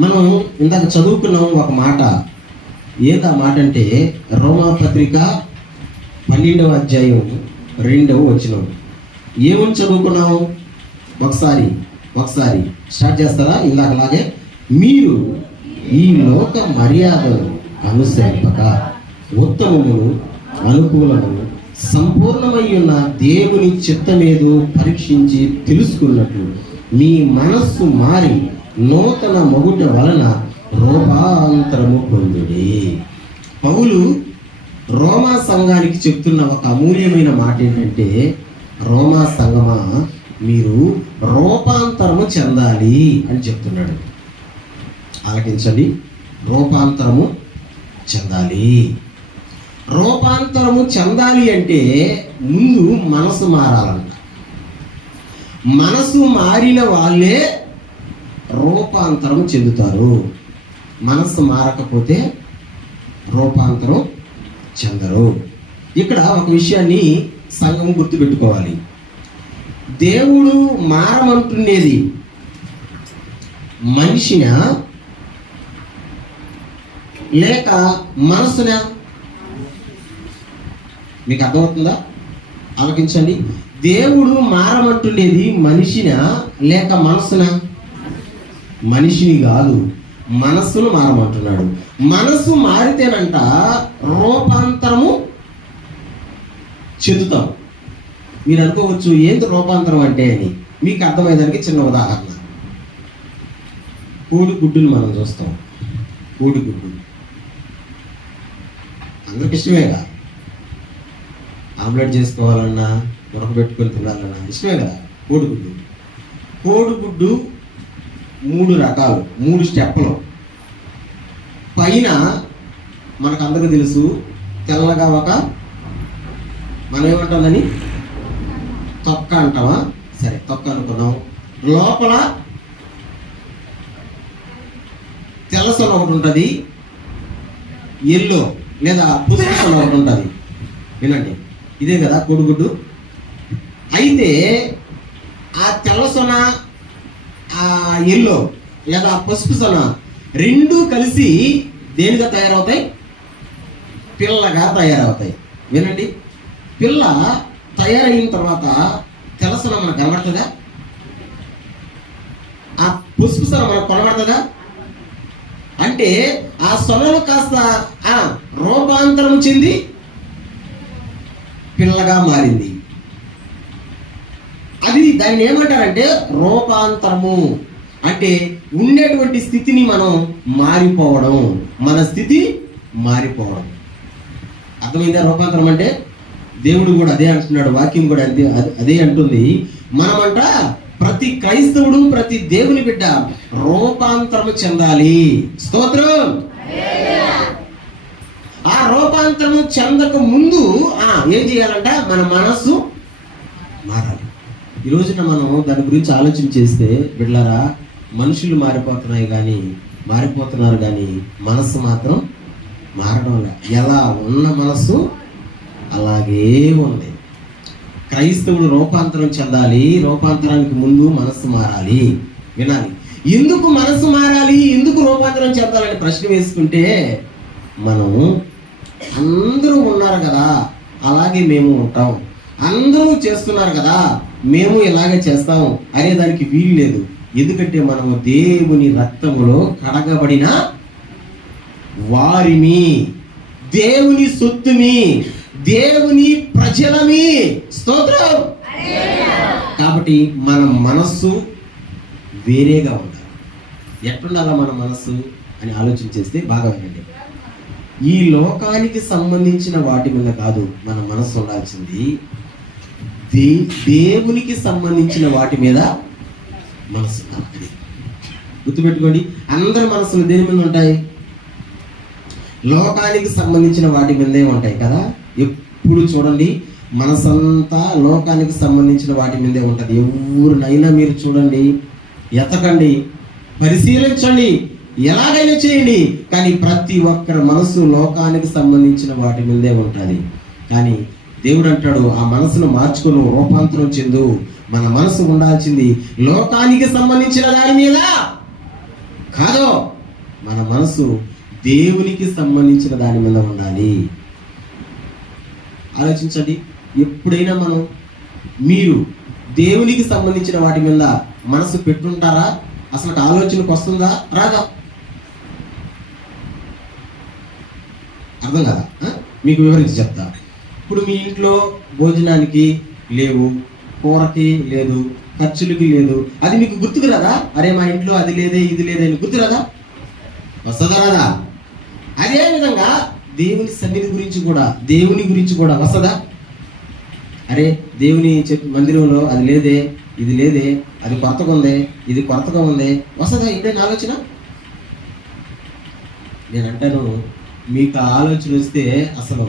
మనం ఇందాక చదువుకున్నాం ఒక మాట. ఏదా మాట అంటే రోమాపత్రిక 12వ అధ్యాయం 2వ వచనం. ఏమని చదువుకున్నాం? ఒకసారి స్టార్ట్ చేస్తారా? ఇందాకలాగే, మీరు ఈ లోక మర్యాదను అనుసరింపక ఉత్తమమును అనుకూలము సంపూర్ణమై ఉన్న దేవుని చిత్తమేదో పరీక్షించి తెలుసుకున్నట్లు మీ మనస్సు మారి నూతన మొగుట వలన రూపాంతరము పొందుడి. పౌలు రోమా సంఘానికి చెప్తున్న ఒక అమూల్యమైన మాట ఏంటంటే, రోమా సంఘమా, మీరు రూపాంతరము చెందాలి అని చెప్తున్నాడు. ఆలకించండి. రూపాంతరము చెందాలి. రూపాంతరము చెందాలి అంటే ముందు మనసు మారాలంట. మనసు మారిన వాళ్ళే రూపాంతరం చెందుతారు. మనసు మారకపోతే రూపాంతరం చెందరు. ఇక్కడ ఒక విషయాన్ని సంఘం గుర్తుపెట్టుకోవాలి. దేవుడు మారమంటున్నది మనిషినా లేక మనసునా? మీకు అర్థమవుతుందా? ఆలోచించండి. దేవుడు మారమంటున్నది మనిషినా లేక మనసునా? మనిషిని కాదు, మనస్సును మారమంటున్నాడు. మనస్సు మారితేనంట రూపాంతరము చెందుతాం. మీరు అనుకోవచ్చు ఏంటి రూపాంతరం అంటే అని. మీకు అర్థమయ్యేదానికి చిన్న ఉదాహరణ. కోడిగుడ్డుని మనం చూస్తాం. కోడిగుడ్డు అందరికి ఇష్టమే కదా. ఆమ్లెట్ చేసుకోవాలన్నా, ఉడకబెట్టుకొని తినాలన్నా ఇష్టమే కదా. కోడిగుడ్డు 3 రకాలు, 3 స్టెప్పులు. పైన మనకు అందరికీ తెలుసు, తెల్లగా ఒక మనం ఏమంటామని తొక్క అంటామా? సరే, తొక్క అనుకున్నాం. లోపల తెల్లసొన ఒకటి ఉంటుంది, ఎల్లో లేదా పుష్పసొన ఒకటి ఉంటుంది. వినండి, ఇదే కదా కోడిగుడ్డు. అయితే ఆ తెల్లసొన, ఆ ఎల్లో లేదా పసుపు సొన రెండు కలిసి దేనిగా తయారవుతాయి? పిల్లగా తయారవుతాయి. వినండి, పిల్ల తయారైన తర్వాత తెల్లసొన మనకు కనబడుతుందా? ఆ పసుపు సొన మనకు కొనబడుతుందా? అంటే ఆ సొనలు కాస్త రూపాంతరం చెంది పిల్లగా మారింది. అది దాన్ని ఏమంటారంటే రూపాంతరము. అంటే ఉండేటువంటి స్థితిని మనం మారిపోవడం, మన స్థితి మారిపోవడం. అర్థమైందా? రూపాంతరం అంటే దేవుడు కూడా అదే అంటున్నాడు, వాక్యం కూడా అదే అంటుంది. మనమంట ప్రతి క్రైస్తవుడు, ప్రతి దేవుని బిడ్డ రూపాంతరము చెందాలి. స్తోత్రం. ఆ రూపాంతరము చెందక ముందు ఏం చేయాలంట? మన మనస్సు మారాలి. ఈ రోజున మనం దాని గురించి ఆలోచన చేస్తే బిడ్డలారా, మనుషులు మారిపోతున్నారు కానీ మనస్సు మాత్రం మారడం లేదు. ఎలా ఉన్న మనస్సు అలాగే ఉంది. క్రైస్తవుడు రూపాంతరం చెందాలి. రూపాంతరానికి ముందు మనస్సు మారాలి. వినాలి, ఎందుకు మనస్సు మారాలి, ఎందుకు రూపాంతరం చెందాలని ప్రశ్న వేసుకుంటే, మనం అందరూ ఉన్నారు కదా అలాగే మేము ఉంటాం, అందరూ చేస్తున్నారు కదా మేము ఇలాగే చేస్తాం అనే దానికి వీలు లేదు. ఎందుకంటే మనము దేవుని రక్తములో కడగబడిన వారిని, దేవుని సొత్తుని, దేవుని ప్రజలమి. స్తోత్రం. కాబట్టి మన మనస్సు వేరేగా ఉండాలి. ఎట్లుండాలా మన మనస్సు అని ఆలోచన చేస్తే బాగా వినండి. ఈ లోకానికి సంబంధించిన వాటి మీద కాదు మన మనస్సు ఉండాల్సింది, దేవునికి సంబంధించిన వాటి మీద మనసు. గుర్తుపెట్టుకోండి, అందరి మనసులు దేని మీద ఉంటాయి? లోకానికి సంబంధించిన వాటి మీదే ఉంటాయి కదా. ఎప్పుడు చూడండి, మనసంతా లోకానికి సంబంధించిన వాటి మీదే ఉంటుంది. ఎవరినైనా మీరు చూడండి, ఎతకండి, పరిశీలించండి, ఎలాగైనా చేయండి, కానీ ప్రతి ఒక్కరి మనసు లోకానికి సంబంధించిన వాటి మీదే ఉంటుంది. కానీ దేవుడు అంటాడు, ఆ మనసును మార్చుకొని రూపాంతరం చెందు. మన మనసు ఉండాల్సింది లోకానికి సంబంధించిన దాని మీద కాదు, మనసు దేవునికి సంబంధించిన దాని మీద ఉండాలి. ఆలోచించండి, ఎప్పుడైనా మీరు దేవునికి సంబంధించిన వాటి మీద మనసు పెట్టుంటారా? అసలు ఆలోచనకు వస్తుందా? రాదా? అర్థం కదా? మీకు వివరించి చెప్తా. ఇప్పుడు మీ ఇంట్లో భోజనానికి లేవు, కూరకి లేదు, ఖర్చులకి లేదు, అది మీకు గుర్తుకు రాదా? అరే మా ఇంట్లో అది లేదే ఇది లేదే అని గుర్తు రాదా? వస్తుందా రాదా? అదే విధంగా దేవుని గురించి కూడా వస్తుందా? అరే దేవుని మందిరంలో అది లేదే ఇది లేదే, అది కొత్తగా ఉందే ఇది కొత్తగా ఉందే, వస్తుందా? ఇప్పుడైనా ఆలోచన? నేను అంటాను, మీకు ఆలోచన వస్తే అసలు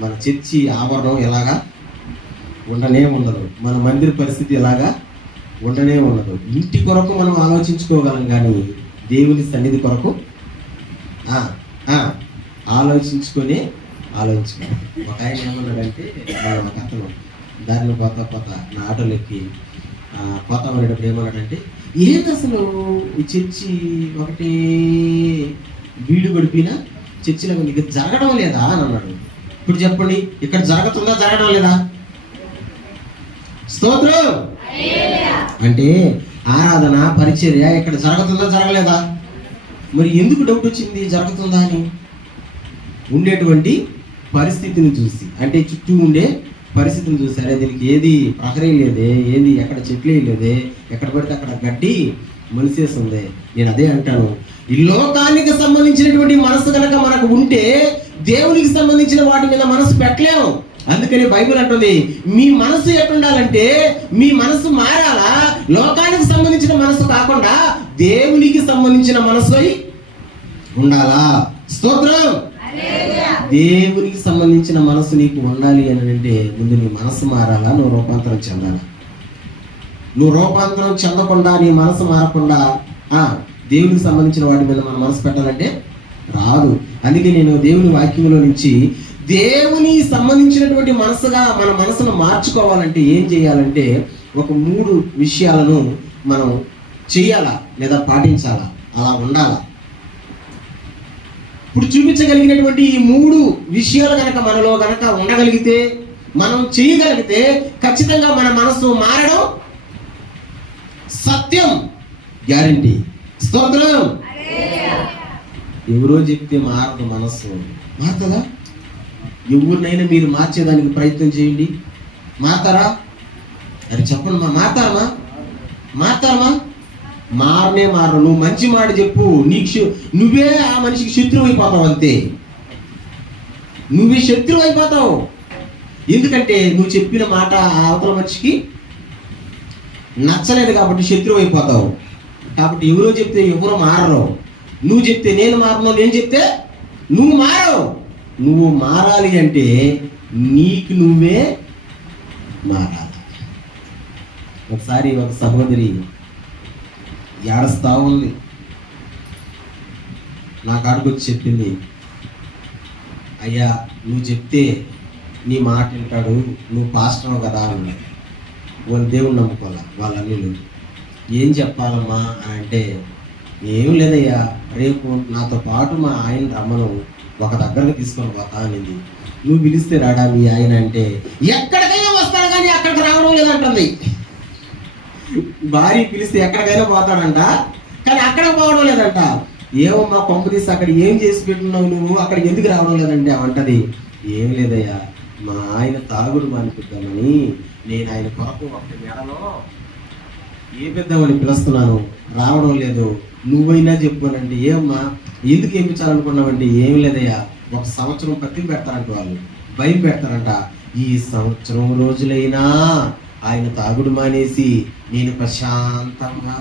మన చర్చి ఆవరణం ఎలాగా ఉండనే ఉండదు, మన మందిర పరిస్థితి ఎలాగా ఉండనే ఉండదు. ఇంటి కొరకు మనం ఆలోచించుకోగలం, కానీ దేవుని సన్నిధి కొరకు ఆలోచించుకొని ఒక ఆయన ఏమన్నాడంటే, ఒక అతను దారిని పోతా నా ఆటోలు ఎక్కి పోతా ఉండేటప్పుడు ఏమన్నాడంటే, ఏంటి అసలు ఈ చర్చి ఒకటి వీడు గడిపినా చర్చిలో నీకు జరగడం లేదా అని అన్నాడు. ఇప్పుడు చెప్పండి, ఇక్కడ జరుగుతుందా జరగడం లేదా? స్తోత్రం. అంటే ఆరాధన పరిచర్య ఇక్కడ జరుగుతుందా జరగలేదా? మరి ఎందుకు డౌట్ వచ్చింది జరుగుతుందా అని? ఉండేటువంటి పరిస్థితిని చూసి, అంటే చుట్టూ ఉండే పరిస్థితిని చూసి, అరే దీనికి ఏది ప్రహరీ లేదే, ఏది ఎక్కడ చెట్లే లేదే, ఎక్కడ పడితే అక్కడ గడ్డి మొలిసేస్తుంది. నేను అదే అంటాను, ఈ లోకానికి సంబంధించినటువంటి మనసు కనుక మనకు ఉంటే దేవునికి సంబంధించిన వాటి మీద మనసు పెట్టలేము. అందుకని బైబిల్ అంటుంది, మీ మనసు ఎట్టుండాలంటే మీ మనసు మారాలా, లోకానికి సంబంధించిన మనసు కాకుండా దేవునికి సంబంధించిన మనసు అయి ఉండాలా. స్తోత్రం. దేవునికి సంబంధించిన మనసు నీకు ఉండాలి అని అంటే ముందు నీ మనసు మారాలా, నువ్వు రూపాంతరం చెందాలా. నువ్వు రూపాంతరం చెందకుండా, నీ మనసు మారకుండా దేవునికి సంబంధించిన వాటి మీద మన మనసు పెట్టాలంటే రాదు. అందుకే నేను దేవుని వాక్యంలో నుంచి దేవుని సంబంధించినటువంటి మనసుగా మన మనసును మార్చుకోవాలంటే ఏం చేయాలంటే ఒక 3 విషయాలను మనం చేయాలా లేదా పాటించాలా, అలా ఉండాలా. ఇప్పుడు చూపించగలిగినటువంటి ఈ 3 విషయాలు కనుక మనలో కనుక ఉండగలిగితే, మనం చేయగలిగితే ఖచ్చితంగా మన మనసు మారడం సత్యం, గ్యారంటీ. స్తోత్రం. ఎవరో చెప్తే మారదు మనసు, మారుతుందా? ఎవరినైనా మీరు మార్చేదానికి ప్రయత్నం చేయండి, మారతారా? అది చెప్పండి, మారతారమా? మారనే మారరు. నువ్వు మంచి మాట చెప్పు, నువ్వే ఆ మనిషికి శత్రువు అయిపోతావు, అంతే. నువ్వే శత్రువు అయిపోతావు. ఎందుకంటే నువ్వు చెప్పిన మాట ఆ అవతల మనిషికి నచ్చలేదు కాబట్టి శత్రువు అయిపోతావు. కాబట్టి ఎవరో చెప్తే ఎవరో మారరు. నువ్వు చెప్తే నేను మారను, నేను చెప్తే నువ్వు మారవు. నువ్వు మారాలి అంటే నీకు నువ్వే మారాలి. ఒకసారి ఒక సహోదరి ఏడుస్తా ఉంది, నా కాడికి వచ్చి చెప్పింది, అయ్యా నువ్వు చెప్తే నీ మాట వింటాడు, నువ్వు పాస్టర్ కదా అన్నా. వాళ్ళు దేవుని నమ్ముకోవాలి, వాళ్ళ అన్నిలు. ఏం చెప్పాలమ్మా అని అంటే, ఏం లేదయ్యా, రేపు నాతో పాటు మా ఆయన రమ్మను, ఒక దగ్గరకు తీసుకొని పోతా అనింది. నువ్వు పిలిస్తే రాడా మీ ఆయన అంటే, ఎక్కడికైనా వస్తాడు కానీ అక్కడికి రావడం లేదంటుంది. భార్య పిలిస్తే ఎక్కడికైనా పోతాడంట, కానీ అక్కడికి పోవడం లేదంట. ఏమమ్మా పంపు తీసి అక్కడ ఏం చేసి పెట్టున్నావు నువ్వు, అక్కడికి ఎందుకు రావడం లేదంటే అవంటది, ఏం లేదయ్యా మా ఆయన తాగుడు మానిపిద్దామని నేను ఆయన కొరకు ఒక నెలలో ఏ పెద్దామని పిలుస్తున్నాను, రావడం లేదు, నువ్వైనా చెప్పానంటే, ఏమ్మా ఎందుకు ఏమించాలనుకున్నావంటే, ఏం లేదయ్యా 1 సంవత్సరం పత్తి పెడతారంట, వాళ్ళు భయం పెడతారంట, ఈ సంవత్సరం రోజులైనా ఆయన తాగుడు మానేసి నేను ప్రశాంతంగా,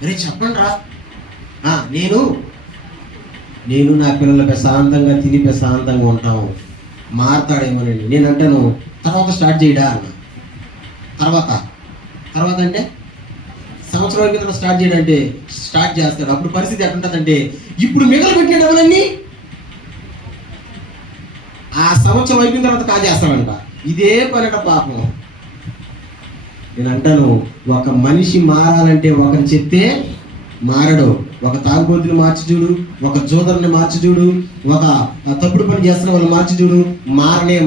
అరే చెప్పండి రా, నేను నా పిల్లలు ప్రశాంతంగా తిని ప్రశాంతంగా ఉంటాము, మారుతాడేమోనండి. నేను అంటాను తర్వాత స్టార్ట్ చేయడా అన్న. తర్వాత అంటే సంవత్సరం అయిపోయిన స్టార్ట్ చేయడంటే స్టార్ట్ చేస్తాడు. అప్పుడు పరిస్థితి ఎట్లుంటుందంటే, ఇప్పుడు మిగలు పెట్టిన డబ్బులన్నీ ఆ సంవత్సరం అయిపోయిన తర్వాత కాజేస్తాడంట. ఇదే పనిట పాపం. నేను అంటాను, ఒక మనిషి మారాలంటే ఒకరు చెప్తే మారడు. ఒక తాగుబోతుని మార్చి చూడు, ఒక జోదరుని మార్చి చూడు, ఒక తప్పుడు పని చేస్తున్న వాళ్ళు మార్చి చూడు,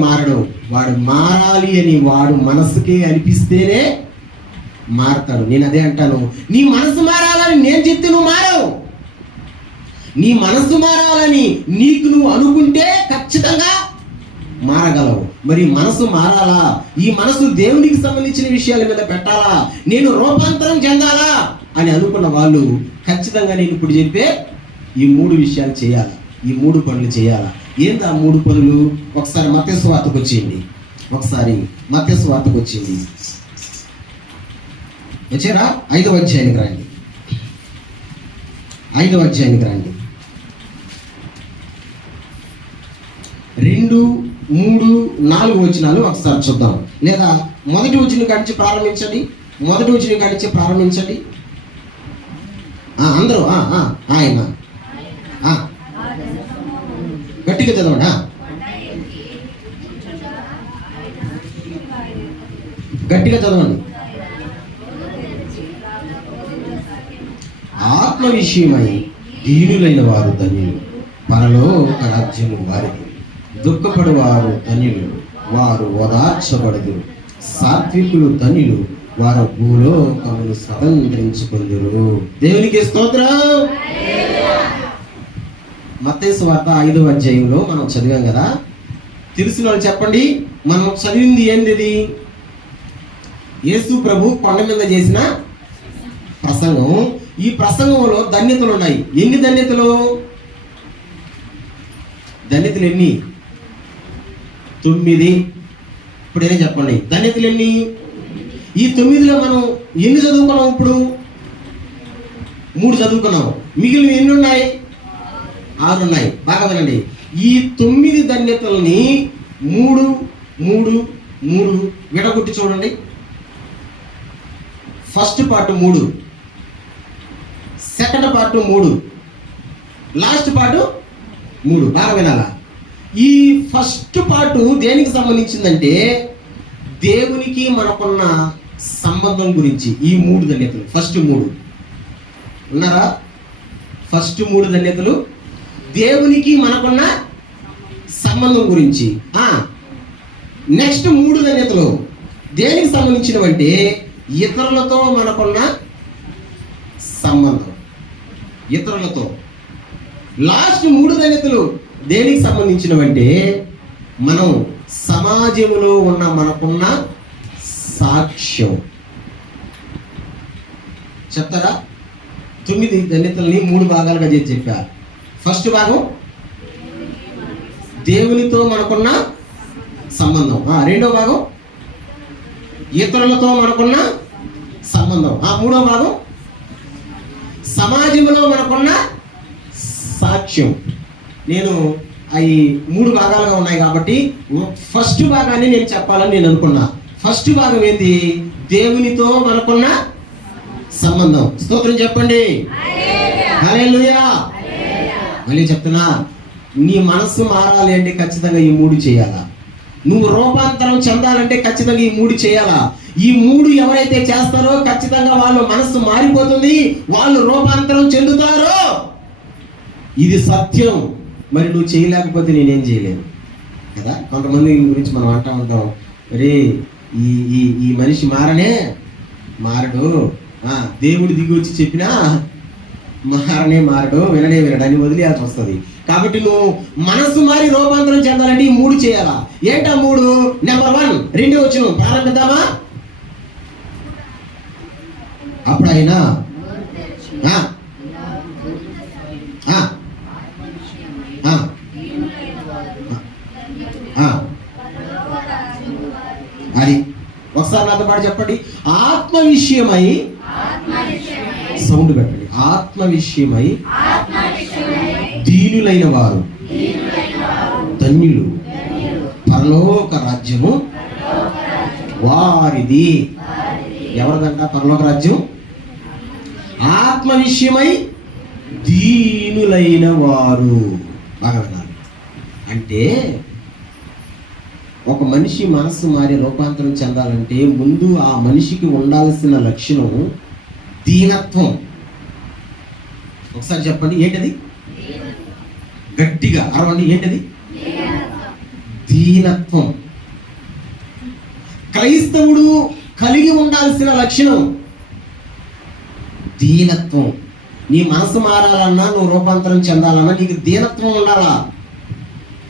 మారడు. వాడు మారాలి అని వాడు మనసుకే అనిపిస్తేనే మారతాడు. నేను అదే అంటాను, నీ మనసు మారాలని నేను చెప్తే నువ్వు మారవు. నీ మనసు మారాలని నీకు నువ్వు అనుకుంటే ఖచ్చితంగా మారగలవు. మరి మనసు మారాలా? ఈ మనసు దేవునికి సంబంధించిన విషయాల మీద పెట్టాలా, నేను రూపాంతరం చెందాలా అని అనుకున్న వాళ్ళు ఖచ్చితంగా నేను ఇప్పుడు చెప్పే ఈ 3 విషయాలు చేయాలా, ఈ 3 పనులు చేయాలా. ఏంటి ఆ 3 పనులు? ఒకసారి మత్తయి సువార్తకు వచ్చింది, వచ్చారా? 5వ అధ్యాయానికి రండి, 5వ అధ్యాయానికి రండి. 2, 3, 4 వచనాలు ఒకసారి చూద్దాం. లేదా మొదటి వచనం కానించి ప్రారంభించండి. అందరూ ఆయన గట్టిగా చదవండి. గట్టిగా చదవండి. ఆత్మ విషయమై దీనులైన వారు ధన్యులు, పరలోక రాజ్యము వారిది. దుఃఖపడువారు ధన్యులు, వారు ఓదార్చబడదు. సాత్వికులు ధన్యులు, వారు భూలోకమును స్వతంత్రించుకుందురు. దేవునికి స్తోత్రం. మత్తయి సువార్త 5వ అధ్యాయంలో మనం చదివాం కదా. తెలిసిన వాళ్ళు చెప్పండి, మనం చదివింది ఏంటిది? యేసు ప్రభు కొండ మీద చేసిన ప్రసంగం. ఈ ప్రసంగంలో ధన్యతలు ఉన్నాయి. ఎన్ని ధన్యతలు? ధన్యతలు ఎన్ని? 9. ఇప్పుడు ఏం చెప్పండి, ధన్యతలు ఎన్ని? ఈ 9లో మనం ఎన్ని చదువుకున్నాం? ఇప్పుడు 3 చదువుకున్నాం. మిగిలిన ఎన్ని ఉన్నాయి? 6 ఉన్నాయి. బాగా వినండి. ఈ 9 ధన్యతలని 3 విడగొట్టి చూడండి. First part 3, second part 3, last part 3. బాగా వినాలా? ఈ ఫస్ట్ పార్ట్ దేనికి సంబంధించిందంటే దేవునికి మనకున్న సంబంధం గురించి. ఈ 3 ధన్యతలు, ఫస్ట్ 3 ఉన్నారా? ఫస్ట్ 3 ధన్యతలు దేవునికి మనకున్న సంబంధం గురించి. నెక్స్ట్ 3 ధన్యతలు దేనికి సంబంధించినవంటే ఇతరులతో మనకున్న సంబంధం, ఇతరులతో. లాస్ట్ 3 ధన్యతలు దేనికి సంబంధించినవంటే మనం సమాజంలో ఉన్న మనకున్న సాక్ష్యం. చెప్తారా? 9 ధన్యతల్ని 3 భాగాలుగా చేసి చెప్పారు. ఫస్ట్ భాగం దేవునితో మనకున్న సంబంధం. రెండో భాగం ఇతరులతో మనకున్న సంబంధం. మూడో భాగం సమాజంలో మనకున్న సాక్ష్యం. నేను అవి 3 భాగాలుగా ఉన్నాయి కాబట్టి ఫస్ట్ భాగాన్ని నేను చెప్పాలని నేను అనుకున్నా. ఫస్ట్ భాగం ఏంటి? దేవునితో మనకున్న సంబంధం. స్తోత్రం చెప్పండి. హల్లెలూయా. మళ్ళీ చెప్తున్నా, నీ మనస్సు మారాలి అంటే ఖచ్చితంగా ఈ 3 చేయాలా. నువ్వు రూపాంతరం చెందాలంటే ఖచ్చితంగా ఈ 3 చేయాలా. ఈ 3 ఎవరైతే చేస్తారో ఖచ్చితంగా వాళ్ళ మనస్సు మారిపోతుంది, వాళ్ళు రూపాంతరం చెందుతారు. ఇది సత్యం. మరి నువ్వు చేయలేకపోతే నేనేం చేయలేను కదా. కొంతమంది గురించి మనం అంటూ ఉంటాం, మరి ఈ మనిషి మారడు, దేవుడు దిగి వచ్చి చెప్పినా మారడు, వినడు అని వదిలేయాల్సి వస్తుంది. కాబట్టి నువ్వు మనసు మారి రూపాంతరం చెందాలంటే ఈ 3 చేయాలా. ఏంటా 3? నెంబర్ 1, 2 వచనం ప్రారంభిద్దామా? అప్పుడు ఆయన అది ఒకసారి నాతో పాటు చెప్పండి. ఆత్మ విషయమై, సౌండ్ పెట్టండి. ఆత్మ విషయమై దీనులైన వారు ధన్యులు, పరలోక రాజ్యము వారిది. ఎవరిదంట పరలోక రాజ్యం? ఆత్మ విషయమై దీనులైన వారు. బాగా వినాలి. అంటే ఒక మనిషి మనస్సు మారి రూపాంతరం చెందాలంటే ముందు ఆ మనిషికి ఉండాల్సిన లక్షణం దీనత్వం. ఒకసారి చెప్పండి, ఏంటది? గట్టిగా అరవండి, ఏంటది? దీనత్వం. క్రైస్తవుడు కలిగి ఉండాల్సిన లక్షణం దీనత్వం. నీ మనసు మారాలన్నా, నువ్వు రూపాంతరం చెందాలన్నా నీకు దీనత్వం ఉండాలా.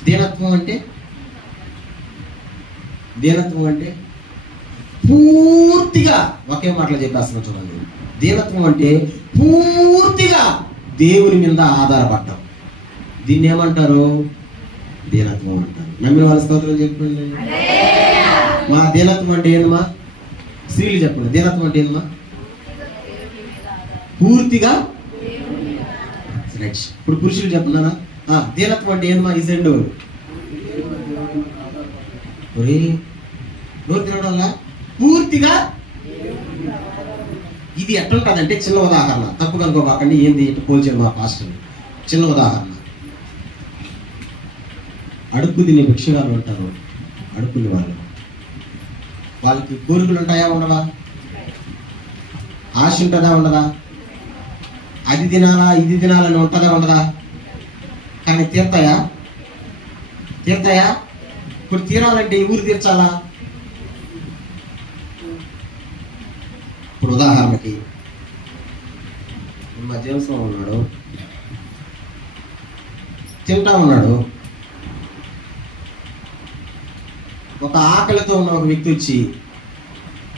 దీనత్వం అంటే పూర్తిగా, ఒకే మాటలో చెప్పేస్తున్నా చూడండి. దీనత్వం అంటే పూర్తిగా దేవుని మీద ఆధారపడ్డం. దీన్ని ఏమంటారు? దీనత్వం అంటారు. నమ్మిన వాళ్ళ స్తోత్రం చెప్పండి. మా దీనత్వం అంటే ఏందమ్మా? స్త్రీలు చెప్పండి, దీనత్వం అంటే ఏందమ్మా? పూర్తిగా. ఇప్పుడు పురుషులు చెప్తున్నారా? దీనత్వం అంటే ఏందమ్మా? ఈ సెండు నోరు తినడం వల్ల పూర్తిగా. ఇది ఎట్లుంటుందంటే, చిన్న ఉదాహరణ, తప్పు కనుకోబాకండి, ఏంది ఇటు పోల్చారు మా పాస్టర్. చిన్న ఉదాహరణ, అడుక్కు తినే భిక్షగాళ్ళు ఉంటారు. అడుక్కుని వాళ్ళకి కోరికలు ఉంటాయా ఉండవా? ఆశ ఉంటుందా ఉండదా? అది తినాలా ఇది తినాలని ఉంటుందా ఉండదా? కానీ తీరుతాయా? ఇప్పుడు తీరాలంటే ఈ ఊరు తీర్చాలా? ఇప్పుడు ఉదాహరణకి మా జేమ్స్లో ఉన్నాడు, తింటా ఉన్నాడు. ఒక ఆకలితో ఉన్న ఒక వ్యక్తి వచ్చి,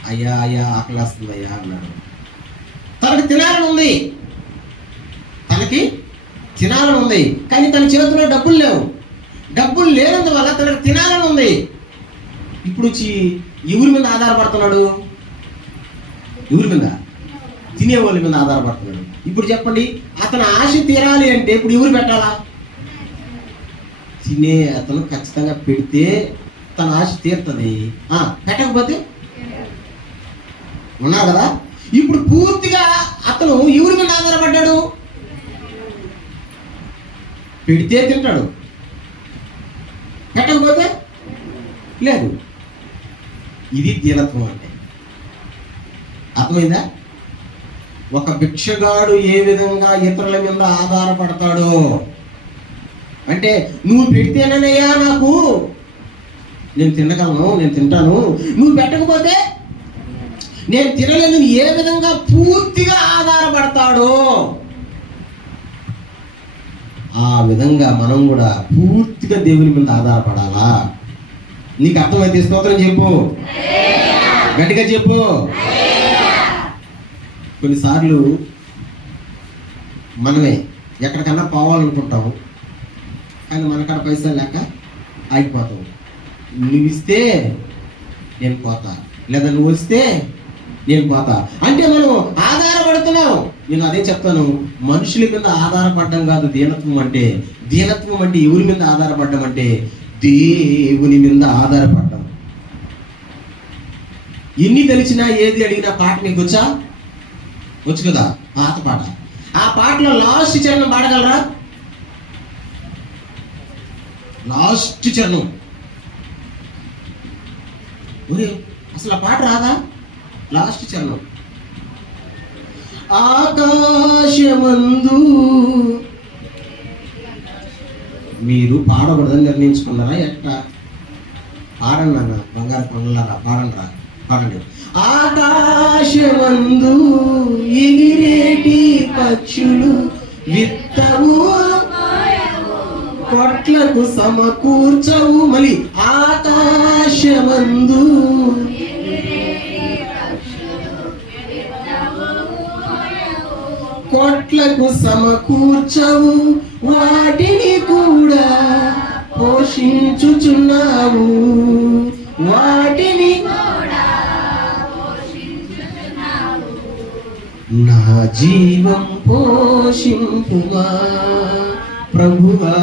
అయ్యా ఆకలి వస్తుంది అయ్యా అన్నాడు. తనకి తినాలని ఉంది, కానీ తన చేతిలో డబ్బులు లేవు. డబ్బులు లేనందువల్ల తనకు తినాలని ఉంది. ఇప్పుడు వచ్చి ఎవరి మీద ఆధారపడుతున్నాడు? ఎవరి మీద? తినేవాళ్ళ మీద ఆధారపడుతున్నాడు. ఇప్పుడు చెప్పండి, అతను ఆశ తీరాలి అంటే ఇప్పుడు ఎవరు పెట్టాలా? తినే అతను ఖచ్చితంగా పెడితే తన ఆశ తీరుతుంది. పెట్టకపోతే ఉన్నా కదా. ఇప్పుడు పూర్తిగా అతను ఎవరి మీద ఆధారపడ్డాడు? పెడితే తింటాడు, పెట్టకపోతే లేదు. ఇది దీనత్వం అంటే. అర్థమైందా? ఒక భిక్షగాడు ఏ విధంగా ఇతరుల మీద ఆధారపడతాడో అంటే, నువ్వు పెడితేనయ్యా నాకు, నేను తినగలను, నేను తింటాను, నువ్వు పెట్టకపోతే నేను తినలేను, ఏ విధంగా పూర్తిగా ఆధారపడతాడో ఆ విధంగా మనం కూడా పూర్తిగా దేవుని మీద ఆధారపడాలా. నీకు అర్థమైతే స్తోత్రం చెప్పు, గట్టిగా చెప్పు. కొన్నిసార్లు మనమే ఎక్కడికన్నా పోవాలనుకుంటాము, కానీ మనకాడ పైసలు లేక ఆగిపోతావు. నువ్వు ఇస్తే నేను పోతా, లేదా నువ్వు వస్తే నేను పోతా అంటే మనం ఆధారపడుతున్నాం. నేను అదే చెప్తాను, మనుషుల మీద ఆధారపడడం కాదు దీనత్వం అంటే. దీనత్వం అంటే ఎవరి మీద ఆధారపడడం అంటే దేవుని మీద ఆధారపడడం. ఎన్ని తెలిసినా ఏది అడిగినా పాట మీకు వచ్చు కదా, పాత పాట. ఆ పాటలో లాస్ట్ చరణం పాడగలరా? లాస్ట్ చరణం అసలు ఆ పాట రాదా? లాస్ట్ చరణం, ఆకాశమందు. మీరు పాడకూడదని నిర్ణయించుకున్నారా? ఎట్లా పాడండి అన్న, బంగారు పండ్లారా, పాడండి. ఆకాశమందు ఎగిరేటి పక్షులు విత్తవు, కొట్లకు సమకూర్చవు. మళ్ళీ ఆకాశమందు కొట్లకు సమకూర్చవు, వాటిని కూడా పోషించుచున్నావు, వాటిని నా జీవం పోషింపుమా ప్రభువా,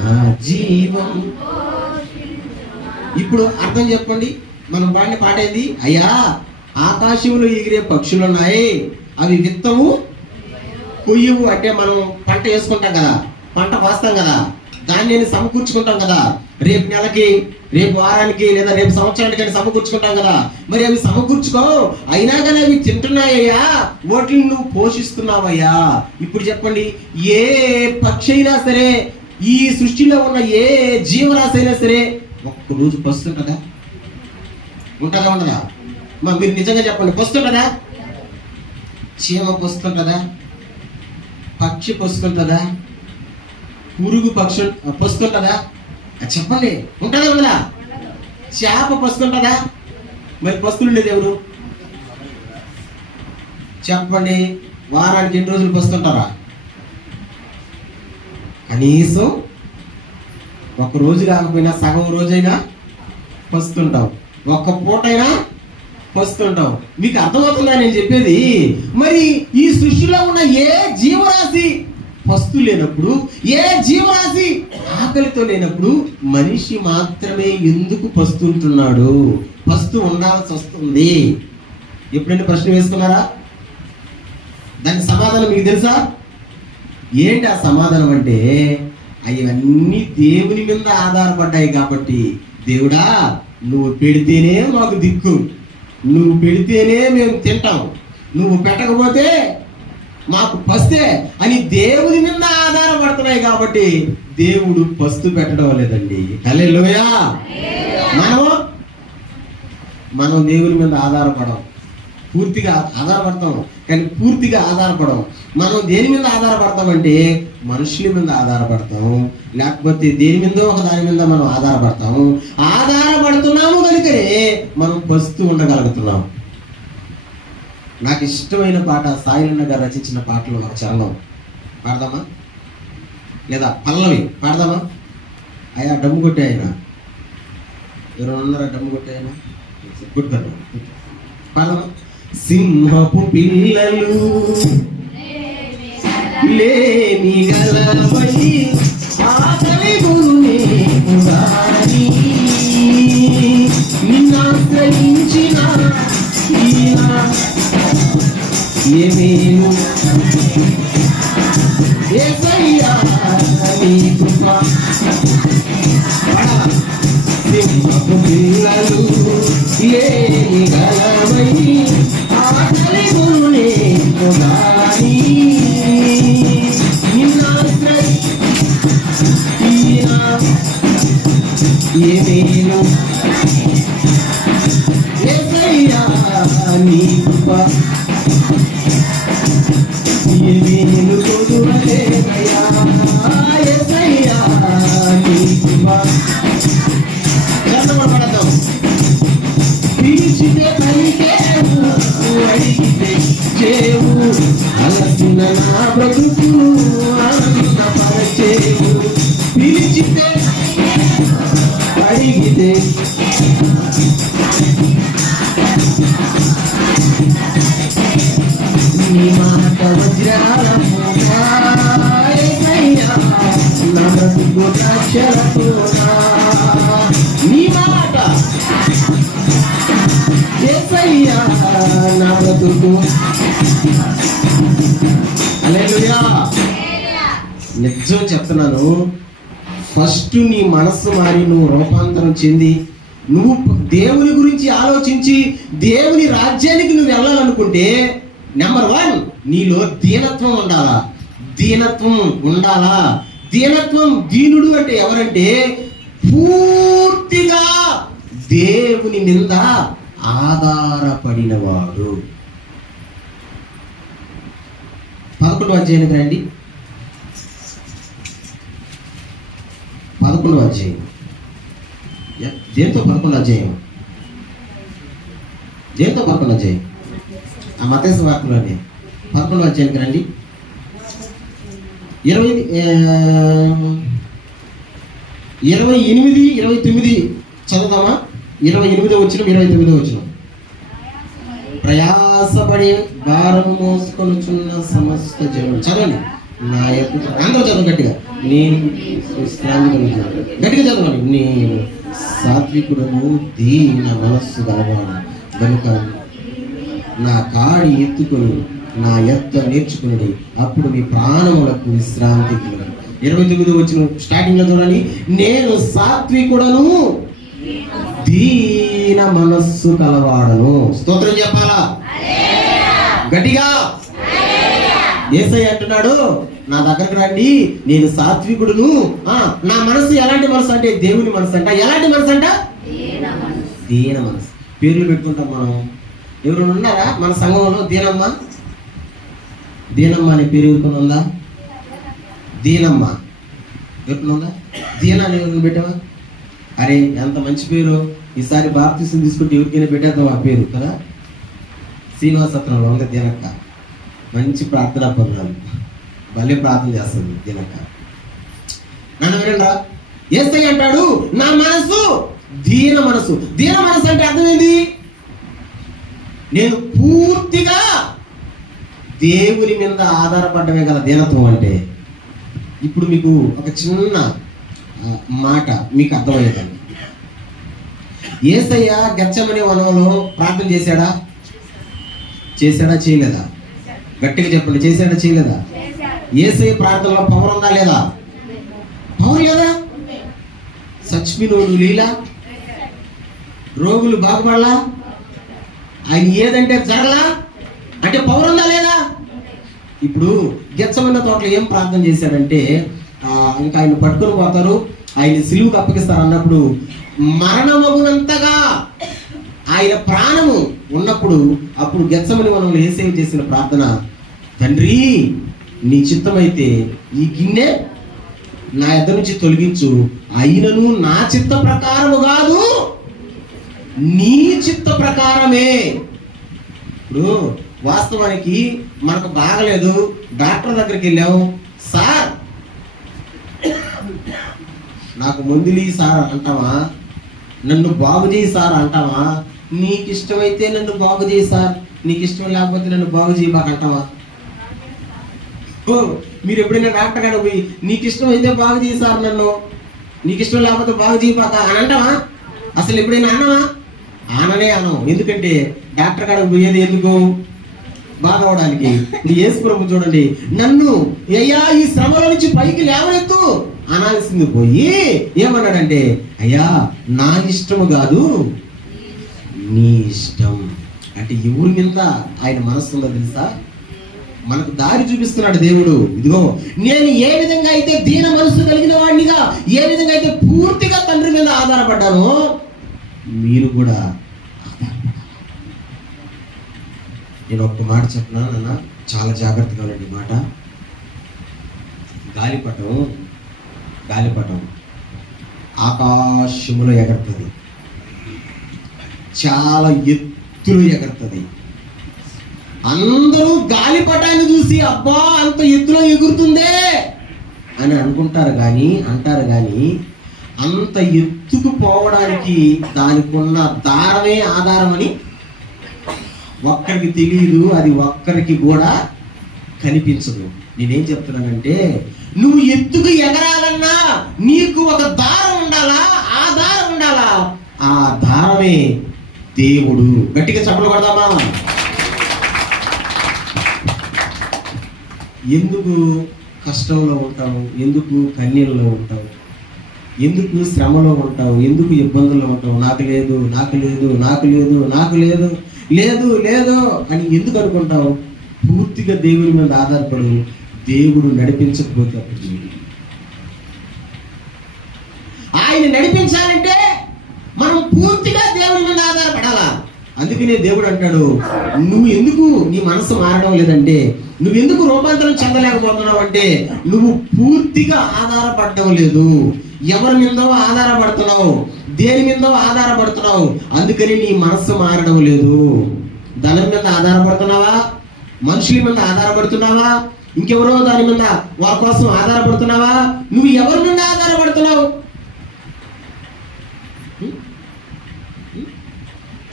నా జీవం. ఇప్పుడు అర్థం చెప్పండి, మనం పాడిన పాటేది, అయ్యా ఆకాశంలో ఎగిరే పక్షులు ఉన్నాయి, అవి విత్తవు కొయ్యవు. అంటే మనం పంట వేసుకుంటాం కదా, పంట కోస్తాం కదా, ధాన్యాన్ని సమకూర్చుకుంటాం కదా, రేపు నెలకి, రేపు వారానికి, లేదా రేపు సంవత్సరానికి అని సమకూర్చుకుంటాం కదా. మరి అవి సమకూర్చుకో, అయినా కానీ అవి తింటున్నాయ్యా, వాటిని నువ్వు పోషిస్తున్నావయ్యా. ఇప్పుడు చెప్పండి, ఏ పక్షి అయినా సరే, ఈ సృష్టిలో ఉన్న ఏ జీవరాశి అయినా సరే ఒక్కరోజు పస్తుంటదా? ఉంటుందా ఉండదా? మీరు నిజంగా చెప్పండి, పస్తుంటదా? చీమ పస్తుంటదా? పక్షి పస్తుంటదా? పురుగు పక్షి పస్తుంటదా? చెప్పండి, ఉంటుందా ఉండదా? చేప పస్తుంటదా? మరి పస్తులు ఉండేది ఎవరు చెప్పండి? వారానికి ఎన్ని రోజులు పస్తుంటారా? కనీసం ఒక రోజు కాకపోయినా సగం రోజైనా పస్తుంటాం, ఒక్క పూటైనా పస్తుంటాం. మీకు అర్థమవుతుందా నేను చెప్పేది? మరి ఈ సృష్టిలో ఉన్న ఏ జీవరాశి పస్తు లేనప్పుడు, ఏ జీవరాశి ఆకలితో లేనప్పుడు, మనిషి మాత్రమే ఎందుకు పస్తుంటున్నాడు? పస్తు ఉండాల్సి వస్తుంది. ఎప్పుడైనా ప్రశ్న వేసుకున్నారా? దానికి సమాధానం మీకు తెలుసా? ఏంటి ఆ సమాధానం అంటే, అవన్నీ దేవుని మీద ఆధారపడ్డాయి కాబట్టి, దేవుడా నువ్వు పెడితేనే మాకు దిక్కు, నువ్వు పెడితేనే మేము తింటాం, నువ్వు పెట్టకపోతే మాకు పస్తే అని దేవుని మీద ఆధారపడుతున్నాయి కాబట్టి దేవుడు పస్తు పెట్టడం లేదండి. హల్లెలూయా. మనం దేవుని మీద ఆధారపడం, పూర్తిగా ఆధారపడతాం కానీ పూర్తిగా ఆధారపడం. మనం దేని మీద ఆధారపడతామంటే మనుషుల మీద ఆధారపడతాం, లేకపోతే దేని మీద ఒక దాని మీద మనం ఆధారపడతాము. ఆధారపడుతున్నాము కనుకనే మనం పస్తు ఉండగలుగుతున్నాం. నాకు ఇష్టమైన పాట సాయిలన్న గారు రచించిన పాటలో ఒక చరణం పాడదామా? లేదా పల్లవి పాడదామా? అయ్యా డమ్ము కొట్టే ఆయన ఎవరు ఉన్నారా? డమ్ము కొట్టే ఆయన గుర్తాను పాడదామా? సింహపు పిల్లలు లేమి గలవై ఆకలి నిన్నాశ్రయించిన ఏమేను యేసయ్యా నీ కృప. సింహపు పిల్లలు లేని గలవై ఆకలి గురునే గాని నిన్నాశ్రయించిన ఏమేను యేసయ్యా నీ కృప. ఏమేను కొదువలేదయ్యా యేసయ్యా నీ కృప. పడతాం. పిలిచితే పలికేవు, అడిగితే చేవు, అలసిన నా బ్రతుకు ఆనందపరచేవు. పిలిచితే అడిగితే నీ మాట వజ్రాలము నా బ్రతుకు ద్రాక్షలతో నీ మాట యేసయ్యా నా బ్రతుకు. హల్లెలూయా. నిజం చెప్తున్నాను, ఫస్ట్ నీ మనస్సు మారి నువ్వు రూపాంతరం చెంది నువ్వు దేవుని గురించి ఆలోచించి దేవుని రాజ్యానికి నువ్వు వెళ్ళాలనుకుంటే, నెంబర్ 1 నీలో దీనత్వం ఉండాలా. దీనత్వం ఉండాలా. దీనత్వం, దీనుడు అంటే ఎవరంటే పూర్తిగా దేవుని మీద ఆధారపడినవాడు. 11వ అధ్యాయానికి రండి. 11వ అధ్యాయం. దేంతో 11వ అధ్యాయం? దేంతో 11వ అధ్యాయం? ఆ మత్తయి వాక్యంలోనే 11వ అధ్యాయానికి రండి. 28, 29 చదువుతామా? 28వ వచనం, 29వ వచనం. ప్రయాసపడి భారం మోసుకొనుచున్న సమస్త జనులు చదవండి. నా యొక్క అందరూ చదవం గట్టిగా. నేను గట్టిగా చదవండి. నేను సాత్వికుడను, దీన మనస్సు గలవాడు కనుక నా కాడి ఎత్తుకొని నా ఎత్త నేర్చుకుని అప్పుడు మీ ప్రాణములకు విశ్రాంతి కలుగును. 29 వచ్చిన స్టార్టింగ్ లో చూడండి, నేను సాత్వికుడను దీన మనస్సు కలవాడను. స్తోత్రం చెప్పాలా గట్టిగా. యేసయ్య అంటున్నాడు, నా దగ్గరకు రండి, నేను సాత్వికుడును. నా మనసు ఎలాంటి మనసు అంటే దేవుని మనసు అంట. ఎలాంటి మనసు అంట? దీన మనసు. పేర్లు పెట్టుకుంటాం మనం. ఎవరు ఉన్నారా మన సంఘంలో దీనమ్మ? దీనమ్మ అనే పేరు ఎవరికైనా ఉందా? దీనమ్మ ఎవరికైనా ఉందా? దీన అని ఎవరిని పెట్టావా? అరే ఎంత మంచి పేరు. ఈసారి బాప్తిసం తీసుకుంటే ఎవరికైనా పెట్టేద్దాం ఆ పేరు కదా. శ్రీనివాసత్రంలో ఉంది దీనక్క. మంచి ప్రార్థనా పనులు, భలే ప్రార్థన చేస్తుంది దీనక్క. నన్ను వినండా, యేసయ్య అంటాడు నా మనసు దీన మనసు. దీన మనసు అంటే అర్థమైంది, నేను పూర్తిగా దేవుని మీద ఆధారపడమే కదా దీనత్వం అంటే. ఇప్పుడు మీకు ఒక చిన్న మాట మీకు అర్థమయ్యేదండి. యేసయ్య గెత్సేమనే వనంలో ప్రార్థన చేశాడా? చేయలేదా? గట్టిగా చెప్పండి, చేశాడా చేయలేదా? యేసయ్య ప్రార్థనలో పవర్ ఉందా లేదా? పవర్ లేదా? చచ్చిపోయినోడు లీలా, రోగులు బాగుపడలా, ఆయన ఏదంటే జరగలా అంటే పవర్ ఉందా లేదా? ఇప్పుడు గెత్సేమనే తోటలో ఏం ప్రార్థన చేశాడంటే, ఇంకా ఆయన పట్టుకొని పోతారు, ఆయన సిలువుకు అప్పగిస్తారు అన్నప్పుడు మరణమగునంతగా ఆయన ప్రాణము ఉన్నప్పుడు, అప్పుడు గెత్సేమనే వనంలో యేసయ్య చేసిన ప్రార్థన, తండ్రి నీ చిత్తమైతే ఈ గిన్నె నా ఎద్ద నుంచి తొలగించు, అయినను నా చిత్త ప్రకారము కాదు నీ చిత్త ప్రకారమే. ఇప్పుడు వాస్తవానికి మనకు బాగలేదు, డాక్టర్ దగ్గరికి వెళ్ళాము, సార్ నాకు మందులు సార్ అంటావా? నన్ను బాగు చేయి సార్ అంటావా? నీకు ఇష్టమైతే నన్ను బాగు చేయి సార్, నీకు ఇష్టం లేకపోతే నన్ను బాగు చేయబాక అంటావా? మీరు ఎప్పుడైనా డాక్టర్ కాడ పోయి నీకు ఇష్టం అయితే బాగు చేయి సార్, నన్ను నీకు ఇష్టం లేకపోతే బాగు చేయబాక అని అంటావా? అసలు ఎప్పుడైనా అన్నావా? ఆననే అనం. ఎందుకంటే డాక్టర్ కాడ పోయేది ఎందుకు? బాగా అవడానికి. యేసు ప్రభు చూడండి, నన్ను అయ్యా ఈ శ్రమల నుంచి పైకి లేవనెత్తు అనాల్సింది పోయి ఏమన్నాడంటే, అయ్యా నా ఇష్టము కాదు నీ ఇష్టం. అంటే ఎవరి మీద ఆయన మనస్సు ఉందో తెలుసా? మనకు దారి చూపిస్తున్నాడు దేవుడు. ఇదిగో నేను ఏ విధంగా అయితే దీన మనస్సు కలిగిన వాడినిగా, ఏ విధంగా అయితే పూర్తిగా తండ్రి మీద ఆధారపడ్డానో మీరు కూడా ఆధారపడాలి. నేను ఒక్క మాట చెప్పినా నాన్న, చాలా జాగ్రత్తగా ఉండండి మాట. గాలిపటం ఆకాశములో ఎగరుతుంది, చాలా ఎత్తులో ఎగరుతుంది. అందరూ గాలిపటాన్ని చూసి అబ్బా అంత ఎత్తులో ఎగురుతుందే అని అంటారు కానీ అంత ఎత్తుకు పోవడానికి దానికి ఉన్న దారమే ఆధారం అని ఒక్కరికి తెలియదు, అది ఒక్కరికి కూడా కనిపించదు. నేనేం చెప్తున్నానంటే, నువ్వు ఎత్తుకు ఎగరాలన్నా నీకు ఒక దారం ఉండాలా, ఆ దారం ఉండాలా, ఆ దారమే దేవుడు. గట్టిగా చప్పట్లు కొడదామా? ఎందుకు కష్టంలో ఉంటావు? ఎందుకు కన్నీళ్ళలో ఉంటావు? ఎందుకు శ్రమలో ఉంటావు? ఎందుకు ఇబ్బందుల్లో ఉంటావు? నాకు లేదు అని ఎందుకు అనుకుంటావు? పూర్తిగా దేవుని మీద ఆధారపడు. దేవుడు నడిపించకపోతే అప్పుడు చూడు. ఆయన నడిపించాలంటే మనం పూర్తిగా దేవుని మీద ఆధారపడాలా. అందుకనే దేవుడు అంటాడు, నువ్వు ఎందుకు నీ మనసు మారడం లేదంటే, నువ్వెందుకు రూపాంతరం చెందలేకపోతున్నావు అంటే, నువ్వు పూర్తిగా ఆధారపడడం లేదు. ఎవరి మీదో ఆధారపడుతున్నావు, దేని మీదో ఆధారపడుతున్నావు. అందుకని నీ మనస్సు మారడం లేదు. ధనం మీద ఆధారపడుతున్నావా? మనుషుల మీద ఆధారపడుతున్నావా? ఇంకెవరో దాని మీద వారి కోసం ఆధారపడుతున్నావా? నువ్వు ఎవరి మీద ఆధారపడుతున్నావు?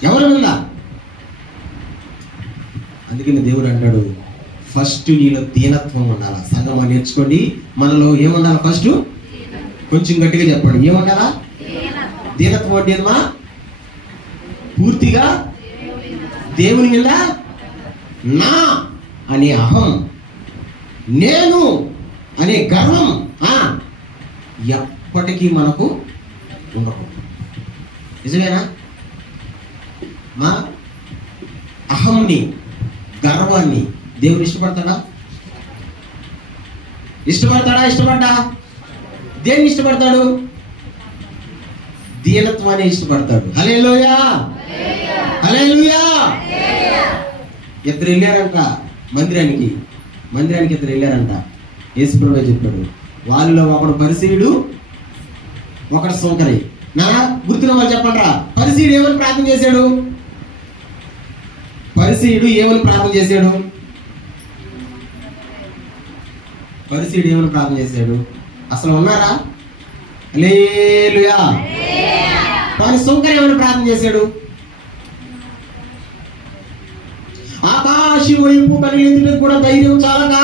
ఎవరి మీద? అందుకని దేవుడు అంటాడు, ఫస్ట్ నీలో దీనత్వం ఉండాలా. సంగమా నేర్చుకోండి, మనలో ఏముండాలి? ఫస్ట్ కొంచెం గట్టిగా చెప్పండి, ఏముండాలా? దీనత్వం అంటే ఏమా? పూర్తిగా దేవుని మీద నా అనే అహం, నేను అనే గర్వం ఎప్పటికీ మనకు ఉండకూడదు. నిజమేనా? మా అహంని, గర్వాన్ని దేవుడు ఇష్టపడతాడా? ఇష్టపడ్డా? దేన్ని ఇష్టపడతాడు? దీనత్వాన్ని ఇష్టపడతాడు. హల్లెలూయా, హల్లెలూయా. ఇద్దరు వెళ్ళారంట మందిరానికి. ఇద్దరు వెళ్ళారంట. యేసుప్రభువే చెప్పాడు, వాళ్ళలో ఒకడు పరిసయ్యుడు, ఒకడు సోకరి. నా గుర్తున్న వాళ్ళు చెప్పండిరా, పరిసయ్యుడు ఏమని ప్రార్థన చేశాడు? పరిసయ్యుడు ఏమని ప్రార్థన చేశాడు? అసలు ఉన్నారా? హల్లెలూయా. కానీ సోకరి ఏమని ప్రార్థన చేశాడు? ఆకాశం వైపు పరిగెత్తుటకు కూడా ధైర్యం చాలగా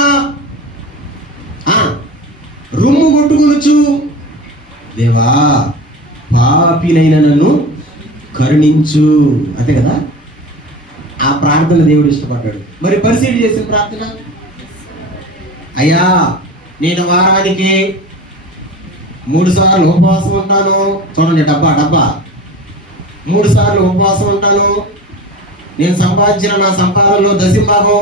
రొమ్ము కొట్టుకొనొచ్చు, దేవా పాపినైన నన్ను కరుణించు. అంతే కదా? ఆ ప్రార్థన దేవుడు ఇష్టపడ్డాడు. మరి పరిశీలి చేసిన ప్రార్థన, అయ్యా నేను వారానికి 3 సార్లు ఉపవాసం ఉంటాను. చూడండి, డబ్బా 3 సార్లు ఉపవాసం ఉంటాను. నేను సంపాదించిన నా సంపాదనలో 10%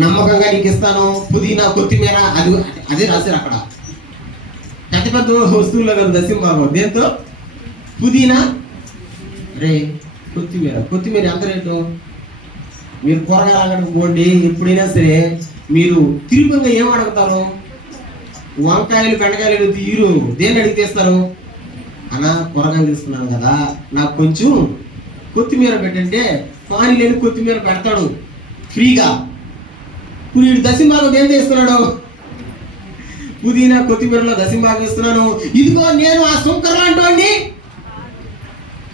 నమ్మకంగా నీకు ఇస్తాను. పుదీనా, కొత్తిమీర, అదే రాశారు అక్కడ. పెద్ద వస్తువుల్లో కదా 10%. దేంతో? పుదీనా, కొత్తిమీర ఎంత రేటు? మీరు కూరగాయలు అంగడికి పోండి, ఎప్పుడైనా సరే మీరు తిరుగుగా ఏం అడుగుతారు? వంకాయలు, బెండకాయలు తీరు దేన్ని అడిగి తీస్తారు? అన్నా కూరగాయలు తీసుకున్నాను కదా, నాకు కొంచెం కొత్తిమీర పెట్టంటే పానీ లేని కొత్తిమీర పెడతాడు ఫ్రీగా. ఇప్పుడు వీడు 10% ఏం చేస్తున్నాడు? పుదీనా, కొత్తిమీరలో 10% ఇస్తున్నాను. ఇదిగో నేను ఆ సుంకర్లు అంటోండి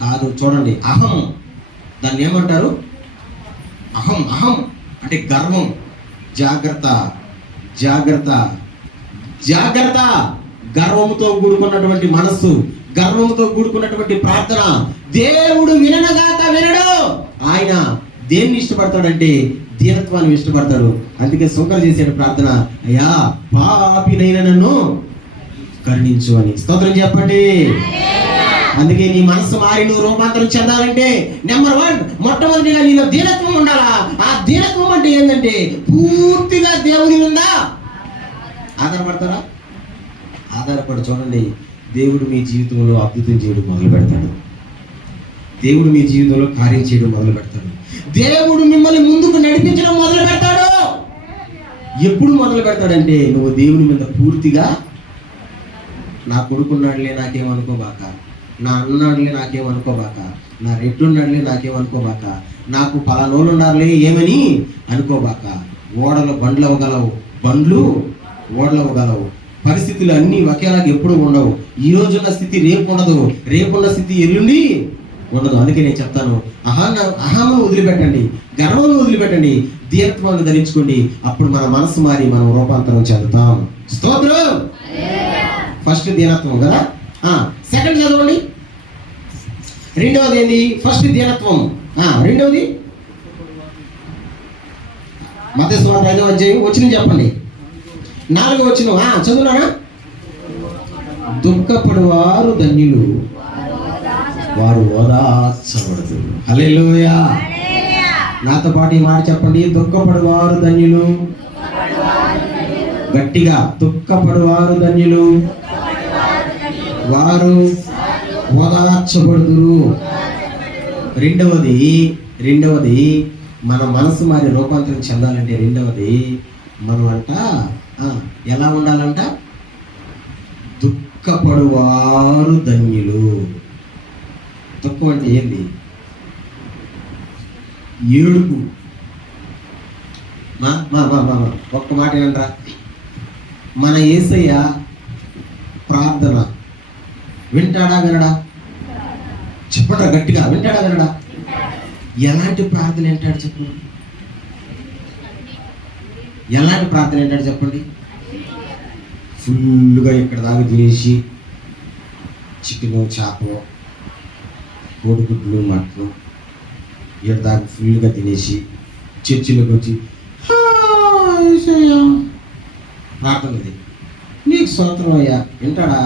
కాదు. చూడండి, అహం, దాన్ని ఏమంటారు? అహం అంటే గర్వం. జాగ్రత్త. గర్వంతో కూడుకున్నటువంటి మనస్సు, గర్వంతో కూడుకున్నటువంటి ప్రార్థన దేవుడు వినడు. ఆయన దేన్ని ఇష్టపడతాడంటే దీనత్వాన్ని ఇష్టపడతాడు. అందుకే సుంకర్ చేసే ప్రార్థన, అయ్యా పాపినైన నన్ను కరుణించు అని. స్తోత్రం చెప్పండి. అందుకే నీ మనసు మారి నువ్వు రూపాంతరం చెందాలంటే నెంబర్ 1 మొట్టమొదటిగా నీలో దీనత్వం ఉండాలా. ఆ దీనత్వం అంటే ఏంటంటే పూర్తిగా దేవుని మీద ఆధారపడతారా? ఆధారపడి చూడండి, దేవుడు మీ జీవితంలో అద్భుతం చేయడం మొదలు పెడతాడు. దేవుడు మీ జీవితంలో కార్యం చేయడం మొదలు పెడతాడు. దేవుడు మిమ్మల్ని ముందుకు నడిపించడం మొదలు పెడతాడు. ఎప్పుడు మొదలు పెడతాడంటే నువ్వు దేవుని మీద పూర్తిగా, నా కొడుకున్నాడులే నాకేమనుకోబాక, నా అన్నాడులే నాకేమనుకోబాక, నా రెడ్డున్నాడులే నాకేమనుకోబాక, నాకు పలానోళ్ళు ఉన్నారులే ఏమని అనుకోబాక. బండ్లు ఓడలు అవ్వగలవు. పరిస్థితులు అన్నీ ఒకేలాగా ఎప్పుడు ఉండవు. ఈ రోజున్న స్థితి రేపు ఉండదు, రేపున్న స్థితి ఎల్లుండి ఉండదు. అందుకే నేను చెప్తాను, అహాన్ని వదిలిపెట్టండి, గర్వాన్ని వదిలిపెట్టండి, దీనత్వాన్ని ధరించుకోండి. అప్పుడు మన మనసు మారి మనం రూపాంతరం చెందుతాం. స్తోత్రం. ఫస్ట్ దీనత్వం కదా. సెకండ్ చదవండి. రెండవది ఏంది? ఫస్ట్ దీనత్వం. రెండవది మత్తయి సువార్త 5వ అధ్యాయం వచనం చెప్పండి. 4వ వచనం చదువునానా? దుఃఖపడువారు ధన్యులు, వారు ఓదార్చబడుదురు. హల్లెలూయా. నాతో పాటు ఈ మాట చెప్పండి. దుఃఖపడువారు ధన్యులు. గట్టిగా, దుఃఖపడువారు ధన్యులు, వారు ఓదార్చబడుదురు. రెండవది మన మనసు మారి రూపాంతరం చెందాలంటే రెండవది మనం ఎలా ఉండాలంట? దుఃఖపడువారు ధన్యులు. దుఃఖం అంటే ఏంది? ఏడుపు. ఒక్క మాట ఏంట్రా, మన యేసయ్య ప్రార్థన వింటాడా వినడా? చెప్పండి గట్టిగా, వింటాడా వినడా? ఎలాంటి ప్రార్థన వింటాడు చెప్పండి? ఎలాంటి ప్రార్థన వింటాడు చెప్పండి? ఫుల్గా ఇక్కడ దాకా తినేసి చికెను, చేపలు, కోడిగుడ్లు, మటను ఇక్కడ దాకా ఫుల్గా తినేసి చర్చిలోకి వచ్చి ప్రార్థన ఇది. నీకు స్తోత్రం అయ్యా. వింటాడా?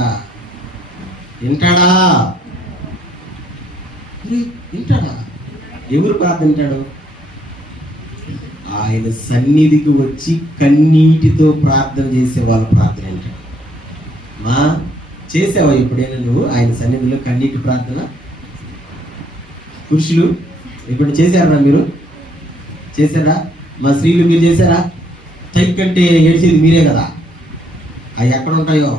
వింటాడా? వింటాడా? ఎవరు ప్రార్థన వింటాడు? ఆయన సన్నిధికి వచ్చి కన్నీటితో ప్రార్థన చేసే వాళ్ళ ప్రార్థన వింటాడు. మా చేసావా ఎప్పుడైనా నువ్వు ఆయన సన్నిధిలో కన్నీటి ప్రార్థన? పురుషులు ఇప్పుడు చేశారా? మీరు చేశారా? మా స్త్రీలు మీరు చేశారా? తైకంటే ఏడ్చేది మీరే కదా. అవి ఎక్కడ ఉంటాయో,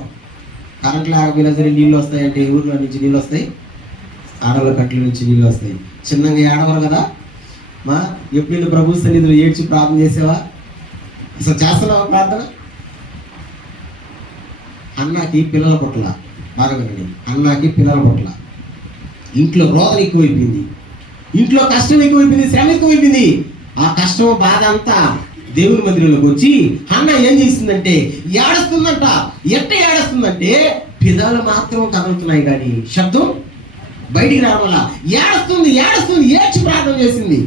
కరెంట్ లేకపోయినా సరే నీళ్ళు వస్తాయంటే ఊర్లో నుంచి నీళ్ళు వస్తాయి, ఆడవాళ్ళ కట్ల నుంచి నీళ్ళు వస్తాయి. చిన్నగా ఏడవరు కదా. మా ఎప్పుడైనా ప్రభు సన్నిధిలో ఏడ్చి ప్రార్థన చేసావా? అసలు చేస్తున్నావా ప్రార్థన? అన్నాకి పిల్లల పుట్ల, బాగా వినండి, అన్నాకి పిల్లల పుట్ల ఇంట్లో రోదన ఎక్కువైపోయింది, ఇంట్లో కష్టం ఎక్కువైపోయింది, శ్రమ ఎక్కువైపోయింది. ఆ కష్టం బాధ అంతా దేవుని మందిరంలోకి వచ్చి అన్న ఏం చేస్తుందంటే ఏడుస్తుందంట. ఎట్ట ఏడుస్తుందంటే పిల్లలు మాత్రం కదులుతున్నాయి కానీ శబ్దం బయటికి రావడం వల్ల ఏడుస్తుంది ఏడుస్తుంది ఏడ్చి ప్రార్థన చేసింది.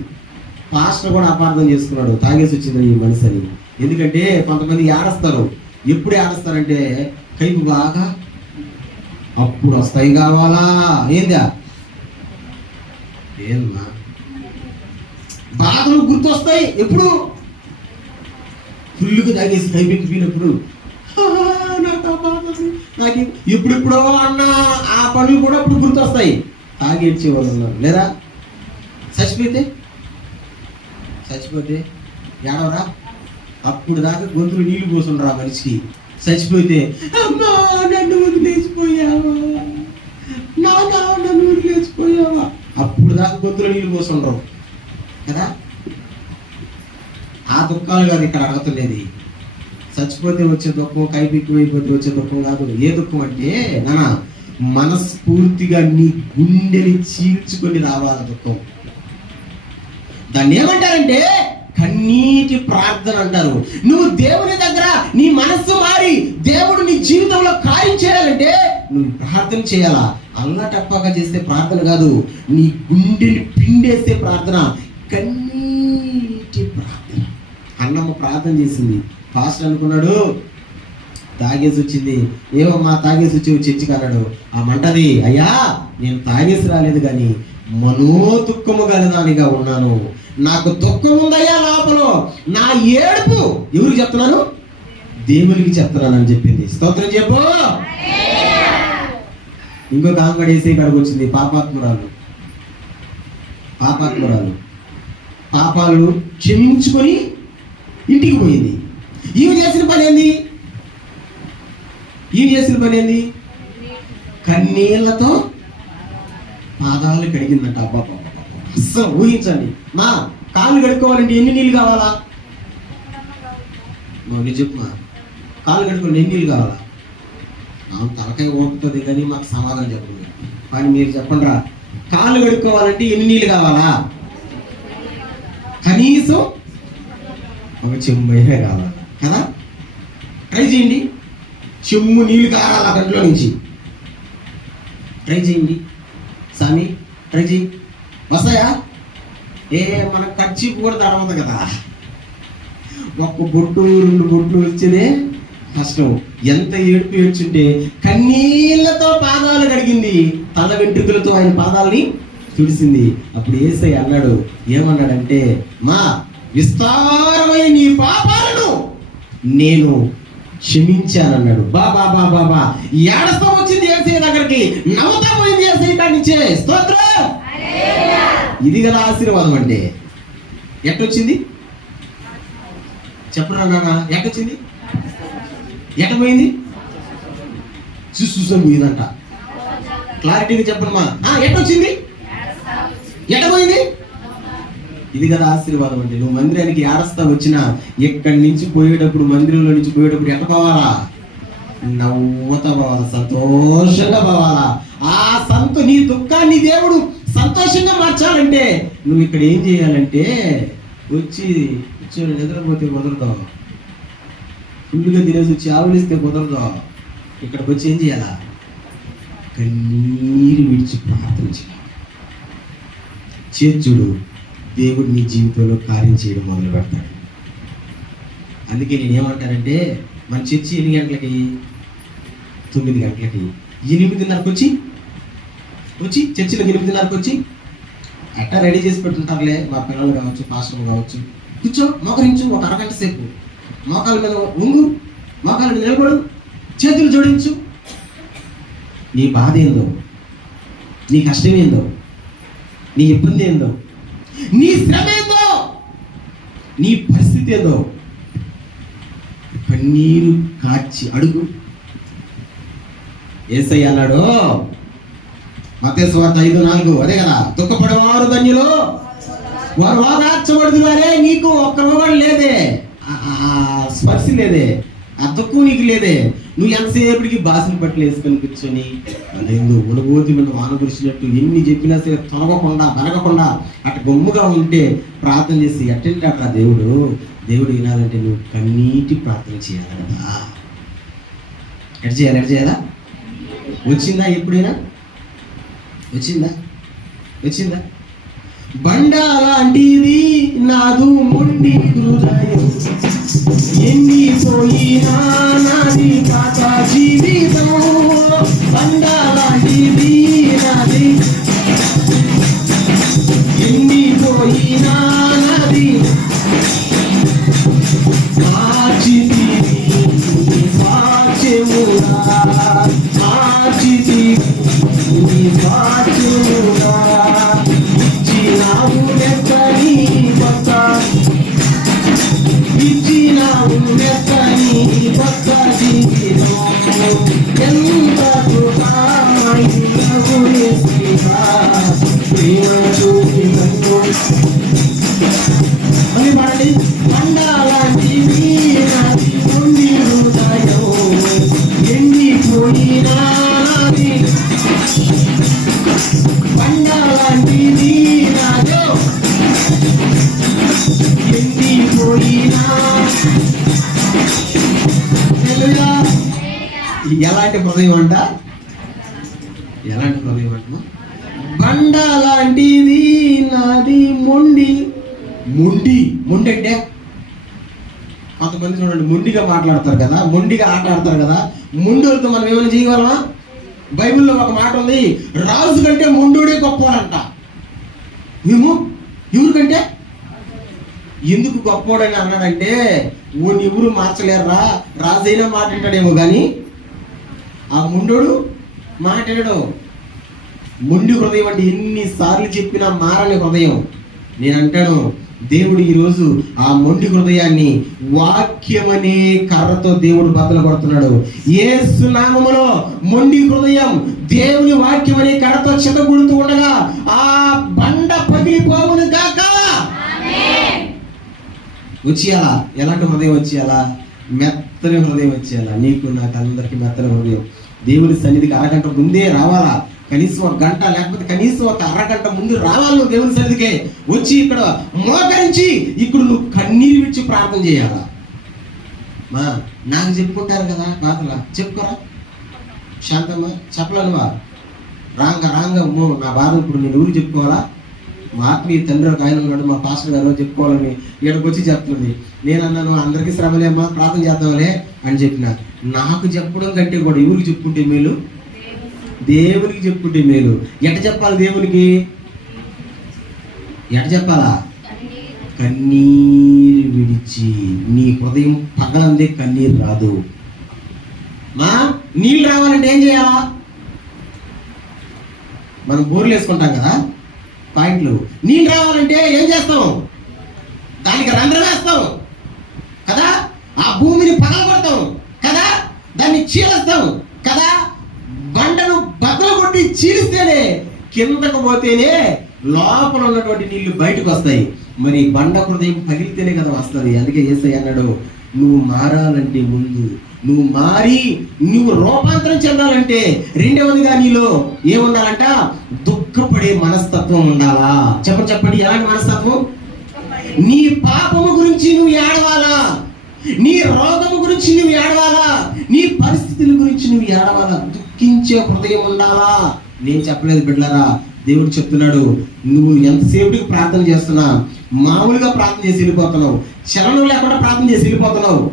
పాస్టర్ కూడా అపార్థం చేసుకున్నాడు, తాగేసి వచ్చింది ఈ మనిషిని. ఎందుకంటే కొంతమంది ఏడుస్తారు. ఎప్పుడు ఏడుస్తారంటే కైపు బాగా అప్పుడు వస్తాయి కావాలా. ఏందా? ఏమ్మా బాధలు గుర్తొస్తాయి. ఎప్పుడు ఫుల్గా తాగేసి కైపెక్కిపోయినప్పుడు నాకు ఎప్పుడెప్పుడో అన్న ఆ పనులు కూడా అప్పుడు గుర్తొస్తాయి. తాగేడ్చే వాళ్ళు ఉన్నారు లేదా? చచ్చిపోతే ఏడవరా? అప్పుడు దాకా గొంతులు నీళ్లు పోతుండ్రా మనిషికి. చచ్చిపోతే అమ్మా నన్ను వదిలేసిపోయావా, నానా నన్ను వదిలేసిపోయావా, అప్పుడు దాకా గొంతులు నీళ్లు పోతుండ్రావు కదా. ఆ దుఃఖాలు కాదు ఇక్కడ అడుగుతున్నది. చచ్చిపోతే వచ్చే దుఃఖం, కైపిక్కువైపోతే వచ్చే దుఃఖం కాదు. ఏ దుఃఖం అంటే నానా మనస్ఫూర్తిగా నీ గుండెని చీల్చుకొని రావాలి దుఃఖం. దాన్ని ఏమంటారంటే కన్నీటి ప్రార్థన అంటారు. నువ్వు దేవుని దగ్గర నీ మనస్సు మారి దేవుడు నీ జీవితంలో కార్యం చేయాలంటే నువ్వు ప్రార్థన చేయాలా. అల్లటప్పగా చేసే ప్రార్థన కాదు, నీ గుండెని పిండేసే ప్రార్థన, కన్నీటి ప్రార్థన. అన్నమ్మ ప్రార్థన చేసింది. పాస్టర్ అనుకున్నాడు తాగేసి వచ్చింది. ఏమమ్మా తాగేసి వచ్చి చర్చికి అన్నాడు. ఆ మంటది, అయ్యా నేను తాగేసి రాలేదు కానీ మనో దుఃఖము గలదానిగా ఉన్నాను. నాకు దుఃఖం ఉందయ్యా లోపల. నా ఏడుపు ఎవరికి చెప్తున్నాను? దేవునికి చెప్తున్నాను అని చెప్పింది. స్తోత్రం చెప్పు. ఇంకొక ఆంగడేసి ఇక్కడికి వచ్చింది. పాపాత్మురాలు పాపాలు క్షమించుకొని ఇంటికి పోయింది. ఈమె చేసిన పని ఏంది? కన్నీళ్లతో పాదాలు కడిగిందంట. అబ్బా అస్సలు ఊహించండి. మా కాళ్ళు కడుక్కోవాలంటే ఎన్ని నీళ్ళు కావాలా? చెప్పమా, కాళ్ళు కడుక్కోవాలంటే ఎన్ని నీళ్ళు కావాలా? తలకాయ ఓపుతుంది కానీ మాకు సమాధానం చెప్పండి. కానీ మీరు చెప్పండి రా, కాళ్ళు కడుక్కోవాలంటే ఎన్ని నీళ్ళు కావాలా? కనీసం ఒక చెమ్మైనా కావాలి కదా. ట్రై చేయండి, చెమ్ము నీళ్ళు కావాలా గంటలో నుంచి. ట్రై చేయండి స్వామి, ట్రై చేయి. వస్తాయా? మన ఖర్చు కూడా తడవదు కదా. ఒక్క బొట్టు 2 బొట్లు వచ్చేదే కష్టం. ఎంత ఏడుపు ఏడ్చుంటే కన్నీళ్లతో పాదాలు కడిగింది, తల వెంట్రుకలతో ఆయన పాదాలని తుడిసింది. అప్పుడు యేసయ్య అన్నాడు, ఏమన్నాడంటే మా విస్తారమైన నీ పాపాలను నేను క్షమించానన్నాడు. బాబా ఏడస్తా వచ్చింది యేసయ్య దగ్గరికి, నవ్వుతా పోయింది యేసయ్య కాడి నుంచే. స్తోత్రం. ఇది కదా ఆశీర్వాదం అంటే. ఎట్టొచ్చింది చెప్పరా నాన్న? ఎట్టొచ్చింది? ఎట్ట పోయింది? చూసా పోయిందంట. క్లారిటీగా చెప్పమ్మా. ఎట్టొచ్చింది? ఎట్ట పోయింది? ఇది కదా ఆశీర్వాదం అంటే. నువ్వు మందిరానికి ఏడస్తా వచ్చినా ఎక్కడి నుంచి పోయేటప్పుడు, మందిరంలో నుంచి పోయేటప్పుడు ఎట్ట పోవాలా? నవ్వుతా పోవాలా, సంతోషంగా పోవాలా. నీ దుఃఖాన్ని దేవుడు సంతోషంగా మార్చాలంటే నువ్వు ఇక్కడ ఏం చేయాలంటే వచ్చి నిద్రపోతే కుదరదు, ఫుల్గా తినేసి వచ్చి ఆవులిస్తే కుదరదు. ఇక్కడికి వచ్చి ఏం చేయాలా? కన్నీరు విడిచి ప్రార్థన చేయాలి. చేర్చుడు దేవుడు నీ జీవితంలో కార్యం చేయడం మొదలు పెడతాడు. అందుకే నేనేమంటానంటే మన చర్చి ఎన్ని గంటలకి? 9 గంటలకి 8:30కి వచ్చి చర్చిలో 8:30కి వచ్చి అట్టా రెడీ చేసి పెట్టుంటారులే మా పిల్లలు కావచ్చు, పాస్టర్లు కావచ్చు. కూర్చో, మోకరించు, ఒక అరగంట సేపు మోకాల మీద ఉంగు, మోకాల మీద నిలబడు, చేతులు జోడించు. నీ బాధ ఏందో, నీ కష్టం ఏందో, నీ ఇబ్బంది ఏందో, నీ శ్రమ ఏందో, నీ పరిస్థితి ఏందో కన్నీరు కార్చి అడుగు. యేసయ్య అన్నాడు మత్తయి సువార్త 5:4, అదే కదా, దుఃఖపడేవారు ధన్యులు వారు ఓదార్చబడుదురే. నీకు ఒక్క రోగం లేదే, స్పర్శ లేదే, ఆ దుఃఖం నీకు లేదే. నువ్వు ఎంతసేపటికి బాసిని పట్లు వేసుకొని కూర్చొని అదేందో ఉనబోతి మీద వాన కురిసినట్టు ఎన్ని చెప్పినా సరే తొలగకుండా బలగకుండా అటు గమ్ముగా ఉంటే ప్రార్థన చేసి ఎట్టంటాడు దేవుడు వినాలంటే నువ్వు కన్నీటి ప్రార్థన చేయాలి కదా. ఎట చేయాలా? వచ్చిందా? ఎప్పుడైనా వచ్చిందా? బండ లాంటిది నాదు మొండి హృదయం, ఎండిపోయినా నాది పాత జీవితం. బండ లాంటిది నాది, ఎండిపోయినా నాది, మార్చితివి నీ సాక్ష్యముగా, మార్చితివి నీ సాక్ష్యముగా. ఇచ్చినావు మెత్తని కొత్త, ఇచ్చినావు మెత్తని కొత్త జీవితం. ఎంత కృపమైనవు యేసయ్యా, ప్రేమ చూపి నన్ను. మళ్ళీ పాడండి. బండలాంటిది నాది మొండి హృదయం, ఎండిపోయినా నాది. బండలాంటిది నాదో, ఎండిపోయినా. ఎలాంటి హృదయం అంట? బండ లాంటిది నాది మొండి అంటే కొంతమంది చూడండి మొండిగా మాట్లాడతారు కదా, మొండిగా ఆట ఆడతారు కదా. మొండోళ్ళతో మనం ఏమైనా చేయగలమా? బైబిల్లో ఒక మాట ఉంది, రాజు కంటే మొండోడే గొప్పవాడంట. ఎవరికంటే? ఎందుకు గొప్పవాడని అన్నాడంటే, ఎవరు మార్చలేరురా, రాజు అయినా మాట వింటాడేమో కానీ ఆ మొండోడు మాట్లాడడు. మొండి హృదయం అంటే ఎన్నిసార్లు చెప్పినా మారని హృదయం. నేను అంటాను, దేవుడు ఈరోజు ఆ మొండి హృదయాన్ని వాక్యమనే కర్రతో దేవుడు బద్దలు కొడుతున్నాడు. యేసు నామములో మొండి హృదయం దేవుని వాక్యమనే కర్రతో చితగొడుతూ ఉండగా ఆ బండ పగిలిపోవును గాక. వచ్చేయాలా? ఎలాంటి హృదయం వచ్చేయాలా? మెత్తని హృదయం వచ్చేయాలా. నీకు నాకు అందరికి మెత్తని హృదయం. దేవుని సన్నిధికి అరగంట ముందే రావాలా, కనీసం 1 గంట, లేకపోతే కనీసం 1 అరగంట ముందు రావాలి నువ్వు దేవుని సన్నిధికే. వచ్చి ఇక్కడ మోకరించి ఇక్కడ నువ్వు కన్నీరు విడిచి ప్రార్థన చేయాలా. నాకు చెప్పుకుంటారు కదా బాధలా, చెప్పుకోరా శాంతమ్మా, చెప్పలేనువా? రాంగ నా బాధ ఇప్పుడు నేను ఊరికి చెప్పుకోవాలా? మా ఆత్మీయ తండ్రి ఒక ఆయన ఉన్నాడు, మా పాస్టర్ గారు చెప్పుకోవాలని ఇక్కడికి వచ్చి చెప్తుంది. నేను అన్నాను, అందరికీ శ్రమలే అమ్మా, ప్రార్థన చేద్దాంలే అని చెప్పిన. నాకు చెప్పడం కంటే కూడా ఎవరికి చెప్పుకుంటే మేలు? దేవునికి చెప్పుకుంటే మేలు. ఎట చెప్పాలి? దేవునికి ఎట చెప్పాలా? కన్నీరు విడిచి. నీ హృదయం పగలందే కన్నీరు రాదు. నీళ్ళు రావాలంటే ఏం చేయాలా? మనం బోర్లు వేసుకుంటాం కదా, పాయింట్లు. నీళ్ళు రావాలంటే ఏం చేస్తాం? దానికి రంధ్రం వేస్తాం కదా, ఆ భూమిని పగలగొడతాం కదా, దాన్ని చీలుస్తాం కదా. బండను బద్దలు కొట్టి చీలిస్తేనే, కిందకు పోతేనే లోపల ఉన్నటువంటి నీళ్లు బయటకు వస్తాయి. మరి బండ హృదయం పగిలితేనే కదా వస్తుంది. అందుకే యేసయ్య అన్నాడు, నువ్వు మారాలంటే ముందు నువ్వు మారి నువ్వు రూపాంతరం చెందాలంటే రెండవదిగా నీలో ఏముండాలంట? దుఃఖపడే మనస్తత్వం ఉండాలా. చెప్పండి, ఎలాంటి మనస్తత్వం? నీ పాపము గురించి నువ్వు ఏడవాలా, నీ రోగము గురించి నువ్వు ఏడవాలా, నీ పరిస్థితుల గురించి నువ్వు ఏడవాలా. దుఃఖించే హృదయం ఉండాలా. నేను చెప్పలేదు బిడ్డలారా, దేవుడు చెప్తున్నాడు. నువ్వు ఎంతసేపుకి ప్రార్థన చేస్తున్నా, మామూలుగా ప్రార్థన చేసి వెళ్ళిపోతున్నావు, చలనం లేకుండా ప్రార్థన చేసి వెళ్ళిపోతున్నావు.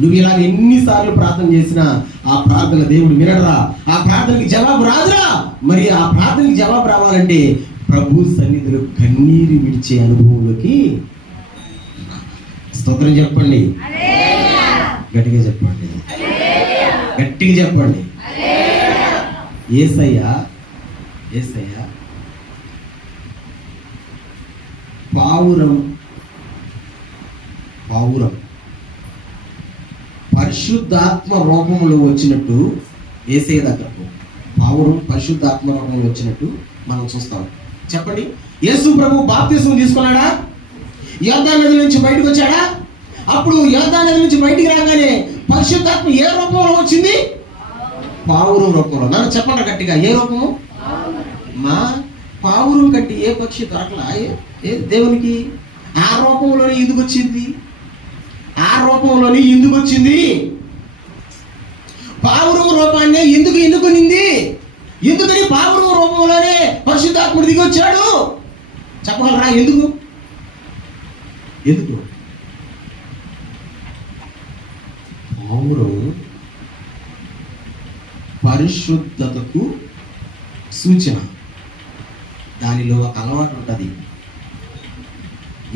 నువ్వు ఇలాగ ఎన్నిసార్లు ప్రార్థన చేసినా ఆ ప్రార్థన దేవుడు వినడరా, ఆ ప్రార్థనకి జవాబు రాదురా. మరి ఆ ప్రార్థనకి జవాబు రావాలంటే ప్రభు సన్నిధిలో కన్నీరు విడిచే అనుభవంలోకి. స్తోత్రం చెప్పండి, గట్టిగా చెప్పండి, గట్టిగా చెప్పండి. యేసయ్య పావురం పరిశుద్ధాత్మ రూపంలో వచ్చినట్టు, యేసయ్య దగ్గరకు పావురం పరిశుద్ధాత్మ రూపంలో వచ్చినట్టు మనం చూస్తాం. చెప్పండి, యేసు ప్రభు బాప్తిస్మం తీసుకున్నాడా? యోర్దాను నది నుంచి బయటకు వచ్చాడా? అప్పుడు యోర్దాను నది నుంచి బయటికి రాగానే పరిశుద్ధాత్మ ఏ రూపంలో వచ్చింది? పావురం రూపంలో. నన్ను చెప్పండి గట్టిగా, ఏ రూపము? మా పావురం కట్టి ఏ పక్షి దొరకలా దేవునికి. ఆ రూపంలోనే ఎందుకు వచ్చింది? పావురం రూపాన్ని ఎందుకు ఎన్నుకునింది? ఎందుకని పావురం రూపంలోనే పరిశుద్ధాత్ముడు దిగి వచ్చాడు? చెప్పగలరా? ఎందుకు? పావురం పరిశుద్ధతకు సూచన. దానిలో ఒక అలవాటు ఉంటుంది.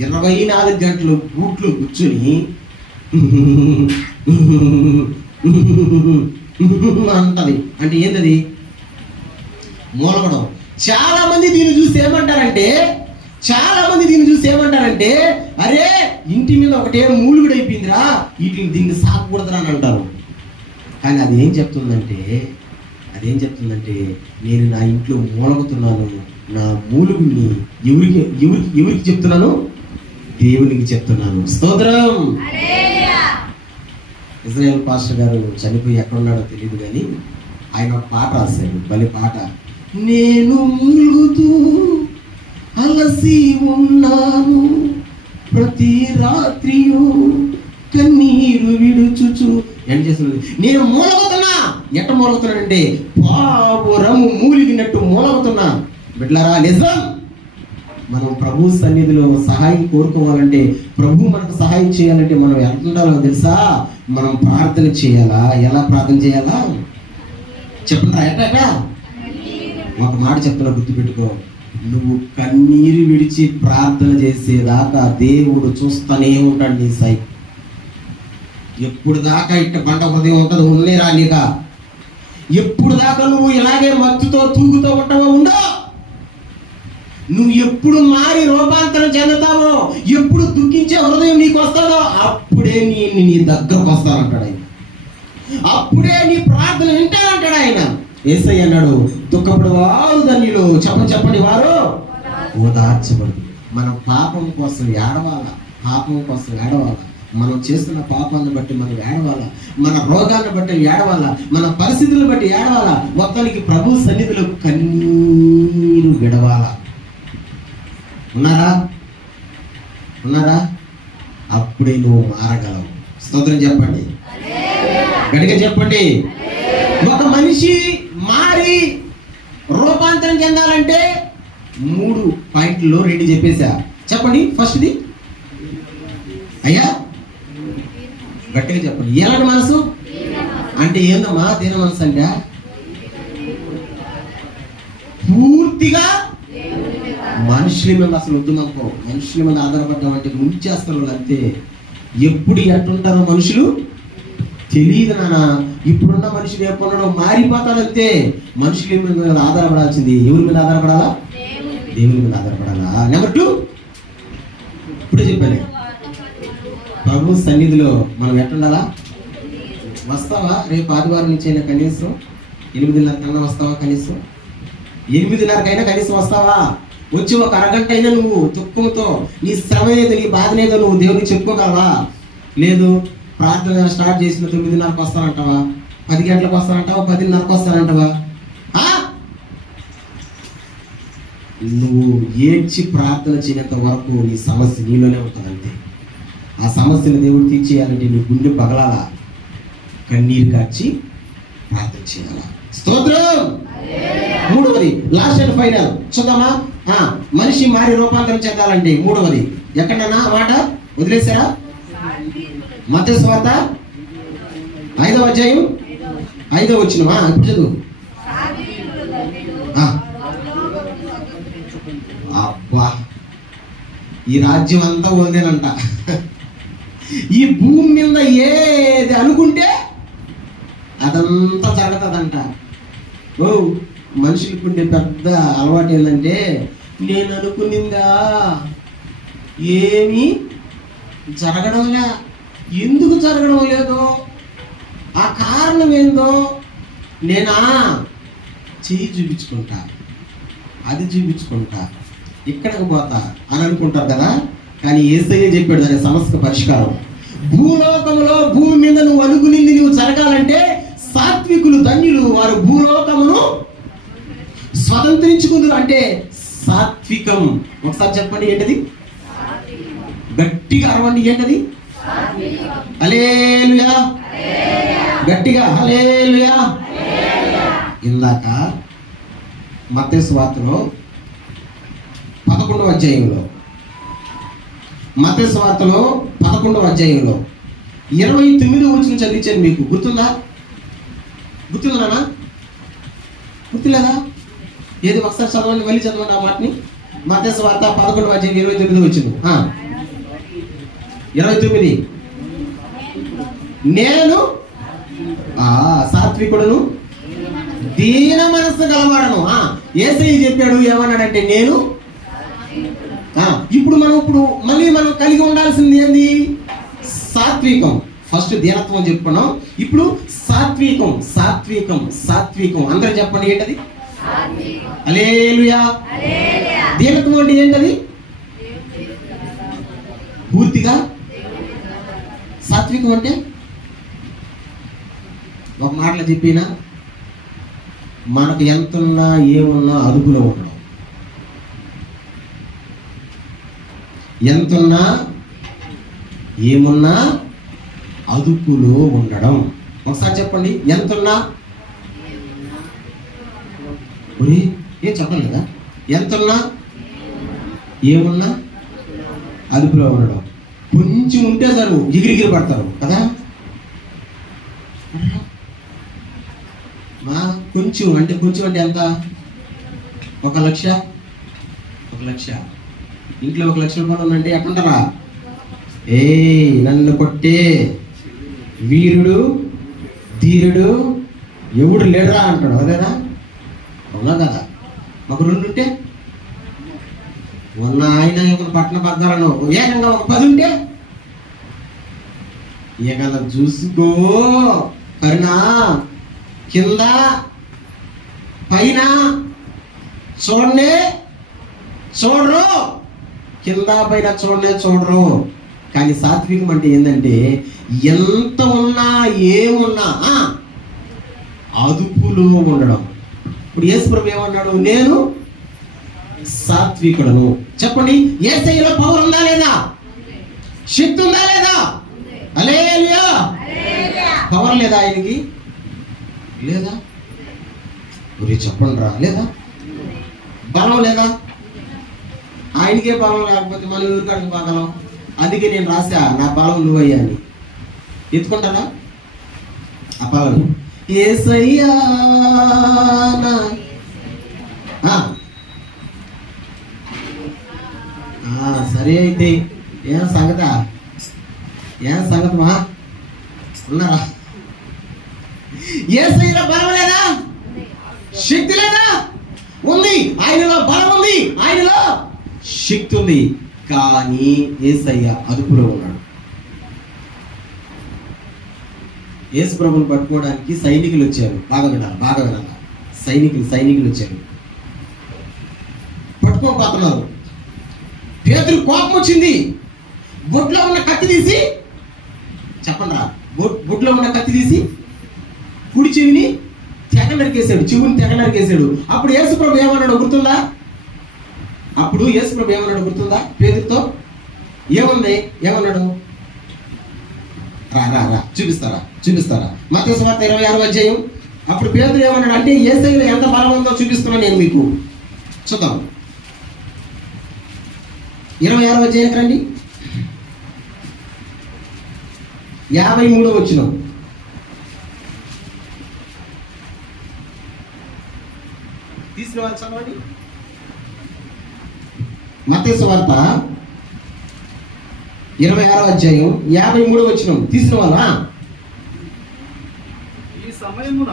24 గంటలు గూట్లో కూర్చొని అంటది. అంటే ఏంటది? మూలగడం. చాలా మంది దీన్ని చూసి ఏమంటారంటే అరే ఇంటి మీద ఒకటే మూలుగుడు అయిపోయిందిరా, దీన్ని సాకూడదురా అని అంటారు. కానీ అదేం చెప్తుందంటే నేను నా ఇంట్లో మూలగుతున్నాను, నా మూలుగుని ఎవరికి చెప్తున్నాను? దేవునికి చెప్తున్నాను. స్తోత్రం. ఇజ్రాయేల్ పాస్టర్ గారు చనిపోయి ఎక్కడున్నాడో తెలియదు కానీ ఆయన ఒక పాట రాశాడు, బలి పాట. నేను మూలుగుతూ అలసి ఉన్నాను, ప్రతి రాత్రియు కన్నీరు విడుచుచు. ఏం చేస్తుంది? నేను మూలగుతున్నా. ఎట్ట మూలగుతున్నానంటే పావురము మూలిగినట్టు మూలగుతున్నా. బిడ్డలారా, నిజం. మనం ప్రభు సన్నిధిలో సహాయం కోరుకోవాలంటే, ప్రభు మనకు సహాయం చేయాలంటే మనం ఎంత ఉండాలో తెలుసా? మనం ప్రార్థన చేయాలా? ఎలా ప్రార్థన చేయాలా చెప్పండి. ఎట్ట ఒక మాట చెప్తున్నా, గుర్తుపెట్టుకో. నువ్వు కన్నీరు విడిచి ప్రార్థన చేసేదాకా దేవుడు చూస్తూనే ఉంటాడు నీ సై. ఎప్పుడు దాకా ఇట్ట బండ హృదయం ఉంటుంది ఉండేరా నీక? ఎప్పుడు దాకా నువ్వు ఇలాగే మత్తుతో తూగుతూ ఉంటావో ఉండో? నువ్వు ఎప్పుడు మారి రూపాంతరం చెందుతావో, ఎప్పుడు దుఃఖించే హృదయం నీకు వస్తుందో అప్పుడే నీ దగ్గరకు వస్తానంటాడు ఆయన. అప్పుడే నీ ప్రార్థన వింటానంటాడు ఆయన. యేసయ్య అన్నాడు, దుఃఖపడు వారు ధన్యులు, చెప్పండి వారు ఓదార్చబడు. మన పాపం కోసం ఏడవాలా, మనం చేస్తున్న పాపాలను బట్టి మనం ఏడవాలా, మన రోగాలను బట్టి ఏడవాలా, మన పరిస్థితులను బట్టి ఏడవాలా. మొత్తానికి ప్రభు సన్నిధిలో కన్నీరు విడవాలా. ఉన్నారా? అప్పుడే నువ్వు మారగలవు. స్తోత్రం చెప్పండి, గట్టిగా చెప్పండి. ఒక మనిషి మారి రూపాంతరం చెందాలంటే 3 పాయింట్లు 2 చెప్పేశా. చెప్పండి. ఫస్ట్ది అయ్యా గట్టిగా చెప్పండి. ఎలాంటి మనసు అంటే ఏందమ్మా? దీన మనసు అంటే పూర్తిగా మనుషుల మీద అసలు వద్దు. మనకు మనుషుల మీద ఆధారపడ్డామంటే ముంచేస్తారు అంతే. ఎప్పుడు ఎట్టుంటారో మనుషులు తెలియదు నాన్న. ఇప్పుడున్న మనుషులు ఎప్పుడున్నాడో మారిపోతారంతే. మనుషుల మీద ఆధారపడాల్సింది ఎవరి మీద ఆధారపడాలా? దేవుని మీద ఆధారపడాలా. నెంబర్ 2 ఇప్పుడే చెప్పాను, ప్రభు సన్నిధిలో మనం ఎట్టుండాలా? వస్తావా? రేపు ఆదివారం నుంచి అయినా కనీసం 8:30 కన్నా వస్తావా? కనీసం 8:30కైనా కనీసం వస్తావా? వచ్చి ఒక అరగంట అయినా నువ్వు దుఃఖంతో నీ శ్రమ ఏదో, నీ బాధనేదో నువ్వు దేవునికి చెప్పుకోగలవా? లేదు. ప్రార్థన స్టార్ట్ చేసిన 9:30కు వస్తానంటావా? 10 గంటలకు వస్తానంటావా? 10:30కు వస్తానంటావా? నువ్వు ఏడ్చి ప్రార్థన చేయనంత వరకు నీ సమస్య నీలోనే ఉంటుంది అంతే. ఆ సమస్యను దేవుడు తీర్చేయాలంటే నీ గుండె పగలాలా, కన్నీరు కార్చి ప్రార్థన చేయాలా. స్తోత్రం. 3వది, లాస్ట్ అండ్ ఫైనల్ చూద్దామా? మనిషి మారి రూపాంతరం చెందాలంటే 3వది ఎక్కడన్నా మాట వదిలేసారా? మత్తయి సువార్త 5వ అధ్యాయం 5వ వచనం. ఇప్పుడు చదువు. అబ్బా, ఈ రాజ్యం అంతా ఓదేనంట. ఈ భూమి మీద ఏది అనుకుంటే అదంతా జరుగుతుందంట. ఓ, మనుషులకు ఉండే పెద్ద అలవాటు ఏంటంటే, నేను అనుకునిందా ఏమీ జరగడంలే, ఎందుకు జరగడం లేదో, ఆ కారణం ఏందో నేనా చెయ్యి చూపించుకుంటా, అది చూపించుకుంటా, ఇక్కడికి పోతా అని అనుకుంటారు కదా. కానీ యేసయ్య చెప్పాడు దాని సమస్య పరిష్కారం. భూలోకములో భూమి మీద నువ్వు అనుకునింది నువ్వు జరగాలంటే సాత్వికులు ధన్యులు, వారు భూలోకమును స్వతంత్రించుకుందరు. అంటే సాత్వికం. ఒకసారి చెప్పండి, ఏంటది? గట్టిగా అరవండి, ఏంటది? హల్లెలూయా. గట్టిగా హల్లెలూయా. ఇందాక మత్తయి సువార్తలో 11వ అధ్యాయంలో, మత్తయి సువార్తలో 11వ అధ్యాయంలో 29వ వచనం చదివించాను. మీకు గుర్తుందా? గుర్తుందా? గుర్తులేదా? ఏది ఒకసారి చదవండి, మళ్ళీ చదవండి ఆ మాటని. మత్తయి సువార్త 11వ అధ్యాయం 29వ వచనం. 29. నేను సాత్వికుడును దీన మనస్సు గలవాడను. యేసయ్య చెప్పాడు, ఏమన్నాడంటే నేను. ఇప్పుడు మళ్ళీ మనం కలిగి ఉండాల్సింది ఏంది? సాత్వికం. ఫస్ట్ దీనత్వం చెప్పుకున్నాం, ఇప్పుడు సాత్వికం. సాత్వికం, సాత్వికం. అందరూ చెప్పండి, ఏంటది? హల్లెలూయా. దీనత్వం అంటే ఏంటది? పూర్తిగా. సాత్వికం అంటే ఒక మాటలో చెప్పినా, మనకు ఎంతున్నా ఏమున్నా అదుపులో ఉండడం. ఎంతున్నా ఏమున్నా అదుపులో ఉండడం. ఒకసారి చెప్పండి, ఎంతున్నా. ఏం చెప్పలేదా? ఎంతున్నా ఏమున్నా అదుపులో ఉండడం. కొంచెం ఉంటే చాలు ఎగిరిగిరి పడతారు కదా. కొంచెం అంటే ఎంత? 1 లక్ష. 1 లక్ష ఇంట్లో 1 లక్ష రూపాయలు ఉందంటే ఎట్లుంటారా? నన్ను కొట్టే వీరుడు ధీరుడు ఎవడు లేడురా అంటాడు. అదేనా? అవునా కదా? మాకు 2 ఉంటే మొన్న ఆయన పట్టణ పగ్గాలను ఏకంగా 10 ఉంటే ఏకంగా చూసుకో. కరుణా కింద పైన చూడరు, కింద పైన చూడరు. కానీ సాత్వికం అంటే ఏంటంటే, ఎంత ఉన్నా ఏమున్నా అదుపులో ఉండడం. ఇప్పుడు యేసు ప్రభు ఏమన్నాడు? నేను సాత్వికుడను. చెప్పండి, యేసయ్యలో పవర్ ఉందా లేదా? శక్తి ఉందా లేదా? హల్లెలూయా. పవర్ లేదా ఆయనకి? లేదా? చెప్పండి రా, లేదా? బలం లేదా? ఆయనకే బలం లేకపోతే మనం ఎవరికాడికి బాగలం? అందుకే నేను రాసా, నా బలం నువ్వయ్యా అని. ఎత్తుకుంటానా ఆ బలం? యేసయ్యా. సరే అయితే ఏం సంగతి మా ఉన్నారా? యేసయ్యలో బలం లేదా? శక్తి లేదా? ఉంది. ఆయనలో బలం ఉంది, ఆయనలో శక్తి ఉంది. కానీ యేసయ్య అదుపులో ఉన్నాడు. యేసు ప్రభువుని పట్టుకోవడానికి సైనికులు వచ్చారు. బాగా వినాలి. సైనికులు వచ్చారు, పట్టుకోకపోతున్నారు. పేతురు కోపం వచ్చింది. బొట్లో ఉన్న కత్తి తీసి, చెప్పండి రా, బొట్లో ఉన్న కత్తి తీసి కుడి చెవిని తెగ నరికేశాడు. అప్పుడు యేసు ప్రభు ఏమన్నాడు గుర్తుందా? పేతురుతో ఏమన్నాడు? రా చూపిస్తారా? మత్తయి సువార్త 26వ అధ్యాయం. అప్పుడు పేతురు ఏమన్నాడు అంటే, యేసయ్యలో ఎంత బలం ఉందో చూపిస్తున్నా నేను మీకు. చూద్దాం. 26వ అధ్యాయానికి రండి. 53వ వచనం. తీసిన వాళ్ళు చదవండి. మత్తయి సువార్త 26వ అధ్యాయం 53వ వచనం తీసిన వాళ్ళ. ఈ సమయమున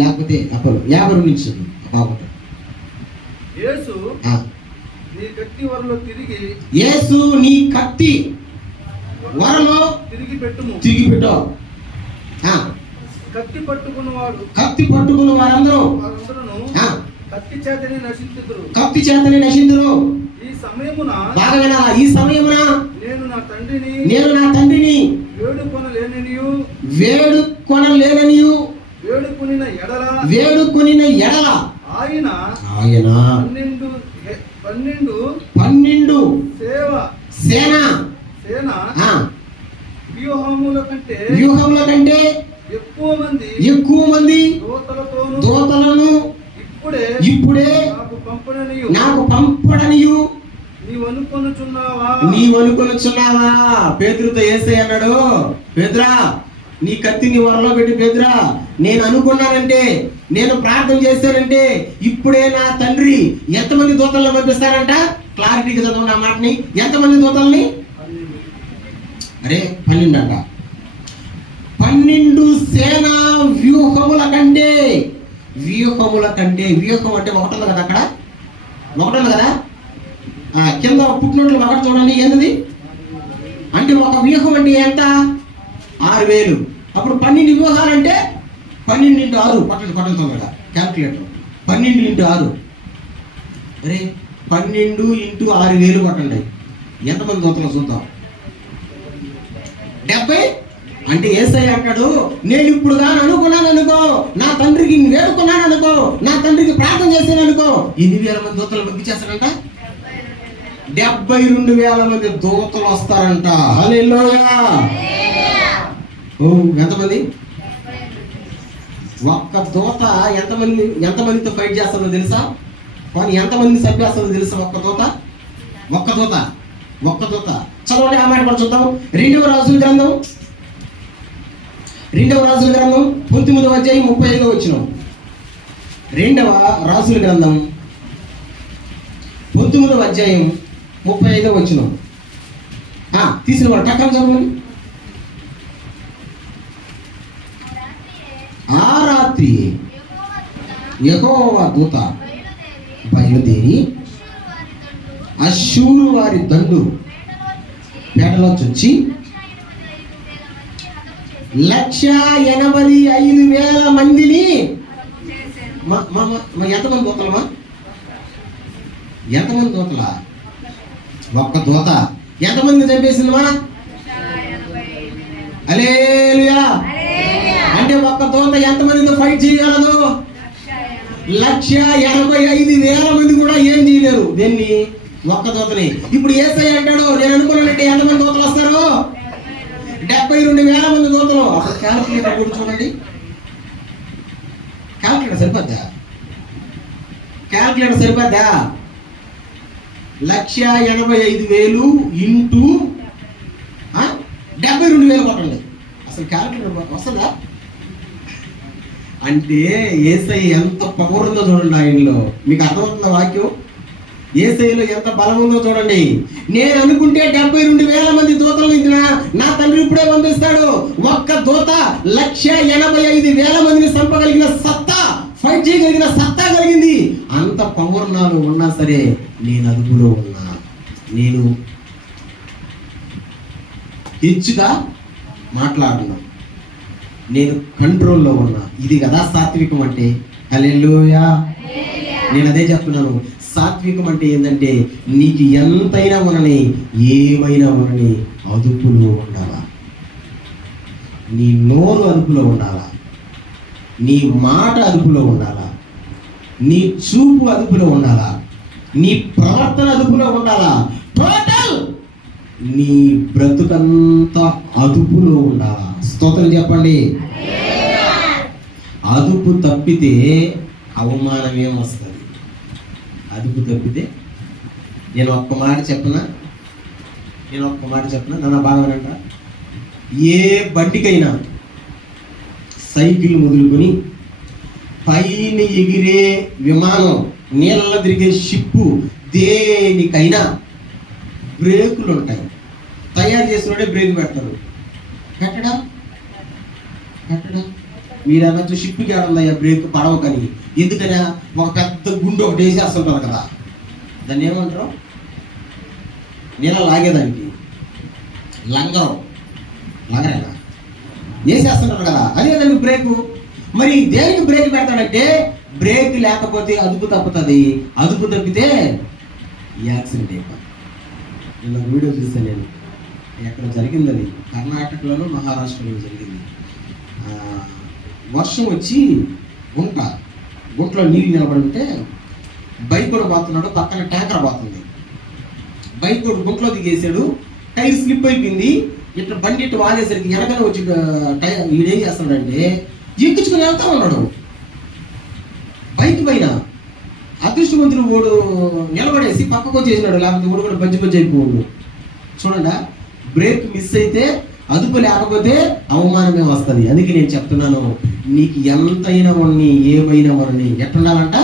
లేకపోతే అప్పుడు 52 నుంచి బాగుంటుంది. యేసు నీ కత్తి వరలో తిరిగి, యేసు నీ కత్తి వరలో తిరిగి పెట్టుము. కత్తి పట్టుకున్న వారందరూ కత్తి చేతనే నశింతురు. ఈ సమయమున, బాగా వినాలా, ఈ సమయమున నేను నా తండ్రిని వేడుకొనిన ఎడల ఆయన 12 సేన వ్యూహముల కంటే ఎక్కువ మంది దూతలను ఇప్పుడే నాకు పంపడనియు నీవనుకొనుచున్నావా? పేతురుతో యేసయ్య అన్నాడు, పేతురా నీ కత్తిని వరలో పెట్టి, పేతురా నేను అనుకున్నానంటే, నేను ప్రార్థన చేశానంటే ఇప్పుడే నా తండ్రి ఎంతమంది దూతలను పంపిస్తారంట? క్లారిటీగా చదవండి ఆ మాటని. ఎంతమంది దూతల్ని? అరే 12 అంట. 12 సేనా వ్యూహముల కంటే. వ్యూహం అంటే ఒకటి ఉంది కదా, అక్కడ ఒకటి ఉంది కదా, కింద పుట్టినట్లు ఒకటి చూడండి. ఏంది అంటే ఒక వ్యూహం అంటే ఎంత? 6000. అప్పుడు 12 వ్యూహాలు అంటే 12 × 6 పట్టండి కదా క్యాల్కులేటర్. 12 × 6 అరే 12 × 6000 కొట్టండి. ఎంతమంది దూతలు చూద్దాం? 70. అంటే యేసయ్య అంటాడు, నేను ఇప్పుడు కానీ అనుకున్నాను అనుకో, నా తండ్రికి వేడుకున్నాను అనుకో, నా తండ్రికి ప్రార్థన చేశాను అనుకో, 8,000 మంది దూతలు పంపించేస్తారంట. 72,000 మంది దూతలు వస్తారంట. హల్లెలూయా. ఎంతమంది? ఒక్క దూత ఎంతమందితో ఫైట్ చేస్తుందో తెలుసా? కానీ ఎంతమంది చంపేస్తుందో తెలుసా? ఒక్క దూత చదవండి ఆ మాట కూడా చూద్దాం. 2వ రాజుల గ్రంథం 19వ అధ్యాయం 35వ వచనం. 2వ రాజుల గ్రంథం 19వ అధ్యాయం 35వ వచనం. తీసిన వాడు టక్కన చదవండి. ఆ రాత్రి యెహోవా దూత బయలుదేరి అష్షూరు వారి దండు పేటలో చొచ్చి 185,000 మందిని. ఎంతమంది దూతలమా? ఎంతమంది దూతలా? ఒక్క దూత ఎంతమంది చంపేసిందమా? హల్లెలూయా. అంటే ఒక్క దూత ఎంతమందితో ఫైట్ చేయగలదు? 185,000 మంది కూడా ఏం చేయలేరు దేన్ని? ఒక్క దూతని. ఇప్పుడు యేసయ్య అంటాడు, నేను అనుకున్నానంటే ఎంతమంది దూతలు వస్తారు? 72,000 మంది దూతలు. అప్పుడు క్యాల్కులేటర్ కూడా చూడండి. క్యాల్కులేటర్ సరిపోద్దా? 185,000 ఇంటూ 72,000 కొట్టండి. అసలు క్యాల్కులేటర్ వస్తుందా? అంటే యేసయ్య ఎంత పవర్ ఉందో చూడండి ఆయనలో. మీకు అర్థమవుతున్న వాక్యం? యేసయ్యలో ఎంత బలం ఉందో చూడండి. నేను అనుకుంటే 72,000 మంది దూతలు నా తండ్రి ఇప్పుడే పంపిస్తాడు. ఒక్క దూత 185,000 మందిని చంపగలిగిన సత్తా, ఫైట్ చేయగలిగిన సత్తా కలిగింది. అంత పవర్ నాలో ఉన్నా సరే నేను అదుపులో ఉన్నా, నేను హెచ్చుగా మాట్లాడుతున్నా, నేను కంట్రోల్లో ఉన్నా. ఇది కదా సాత్వికం అంటే. హల్లెలూయా. నేను అదే చెప్తున్నాను. సాత్వికం అంటే ఏంటంటే నీకు ఎంతైనా ఉండని, ఏమైనా ఉండని అదుపులో ఉండాలా. నీ నోరు అదుపులో ఉండాలా, నీ మాట అదుపులో ఉండాలా, నీ చూపు అదుపులో ఉండాలా, నీ ప్రవర్తన అదుపులో ఉండాలా. టోటల్ నీ బ్రతుకంతా అదుపులో ఉండాలా. స్తోత్రం చెప్పండి. అదుపు తప్పితే అవమానం ఏమొస్తుంది? అదుపు తప్పితే. నేను ఒక్క మాట చెప్పనా నన్ను బాగానంట. ఏ బండికైనా సైకిల్ మొదలుకొని పైన ఎగిరే విమానం, నీళ్ళలో తిరిగే షిప్పు, దేనికైనా బ్రేకులు ఉంటాయి. తయారు చేసినోడే బ్రేక్ పెట్టరు. పెట్టడా మీరు అనొచ్చు షిప్కి ఏడుందయ్యా బ్రేక్ పడవ కానీ. ఎందుకనా ఒక పెద్ద గుండు ఒకటి వేసేస్తుంటారు కదా, దాన్ని ఏమంటారు, నీళ్ళ లాగేదానికి లంగరేనా వేసేస్తుంటారు కదా, అదే దానికి బ్రేకు. మరి దేనికి బ్రేక్ పెడతాడంటే బ్రేక్ లేకపోతే అదుపు తప్పుతుంది, అదుపు తప్పితే యాక్సిడెంట్ అయిపోతుంది. నిన్న వీడియో చూసాను నేను, ఎక్కడ జరిగింది అది, కర్ణాటకలోనూ మహారాష్ట్రలో జరిగింది. వర్షం వచ్చి గుంటలో నీళ్ళు నిలబడి ఉంటే బైక్ కూడా పోతున్నాడు, పక్కన ట్యాంకర్ పోతుంది. బైక్ కూడా గుంటలో దిగేసాడు, టైర్ స్లిప్ అయిపోయింది. ఇట్లా బండి ఇట్లా వాగేసరికి వెనకనే వచ్చి వీడేం చేస్తున్నాడంటే ఎక్కించుకుని వెళ్తా ఉన్నాడు బైక్ పైన. అదృష్టవంతుడు ఓడు నిలబడేసి పక్కకు వచ్చేసినాడు, లేకపోతే ఓడు కూడా బజ్జి అయిపోడు. చూడండి, బ్రేక్ మిస్ అయితే, అదుపు లేకపోతే అవమానమే వస్తుంది. అందుకే నేను చెప్తున్నాను, నీకు ఎంతైనా ఉన్ని ఏమైనా ఉన్ని ఎట్టుండాలంట,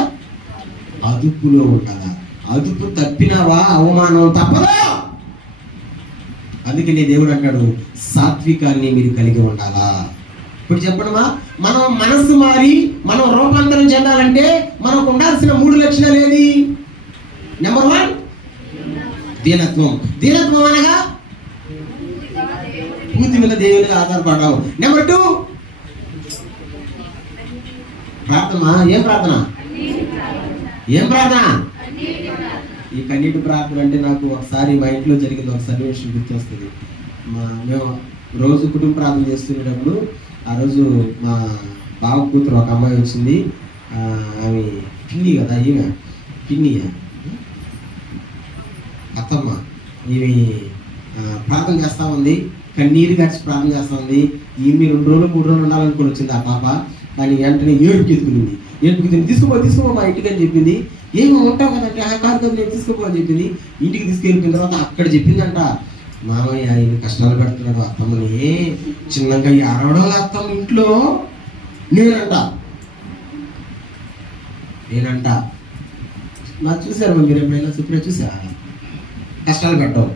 అదుపులో ఉండాలా. అదుపు తప్పినావా అవమానం తప్పదా. అందుకే నీ దేవుడు అంటాడు, సాత్వికాన్ని మీరు కలిగి ఉండాలా. ఇప్పుడు చెప్పడమా, మనం మనస్సు మారి మనం రూపాంతరం చెందాలంటే మనకు ఉండాల్సిన 3 లక్షణాలు ఏది? నెంబర్ 1 దీనత్వం. దీనత్వం అనగా పూర్తి మీద దేవునికి ఆధారపడడం. నెంబర్ 2 ప్రార్థన. ఏం ప్రార్థన? ఈ కన్నీటి ప్రార్థన అంటే నాకు ఒకసారి మా ఇంట్లో జరిగింది ఒక సన్నివేశం గుర్తొస్తుంది. మేము రోజు కుటుంబ ప్రార్థన చేస్తున్నప్పుడు ఆ రోజు మా బావ కూతురు ఒక అమ్మాయి వచ్చింది. ఆమె పిన్ని కదా, ఈమె పిన్నియా అత్తమ్మ. ఈమె ప్రార్థన చేస్తూ ఉంది, కన్నీరు గడిచి ప్రార్థన చేస్తూ ఉంది. ఈమె 2 రోజులు 3 రోజులు ఉండాలనుకుని వచ్చింది ఆ పాప. దాన్ని వెంటనే ఏడుపుకి ఎత్తుకునింది. తీసుకోపో మా ఇంటికి అని చెప్పింది. ఏమో ఉంటావు కదంటే కాదు కదా నేను తీసుకోపో అని చెప్పింది. ఇంటికి తీసుకెళ్ళిపోయిన తర్వాత అక్కడ చెప్పిందంట, మామయ్య ఆయన కష్టాలు పెడుతున్నాడు అత్తమ్మని, చిన్నగా అరవడం అత్తమ్మ ఇంట్లో. నేనంట నాకు చూసారు మీరు ఎప్పుడైనా సుప్రియ చూసారా? కష్టాలు పెట్టవు.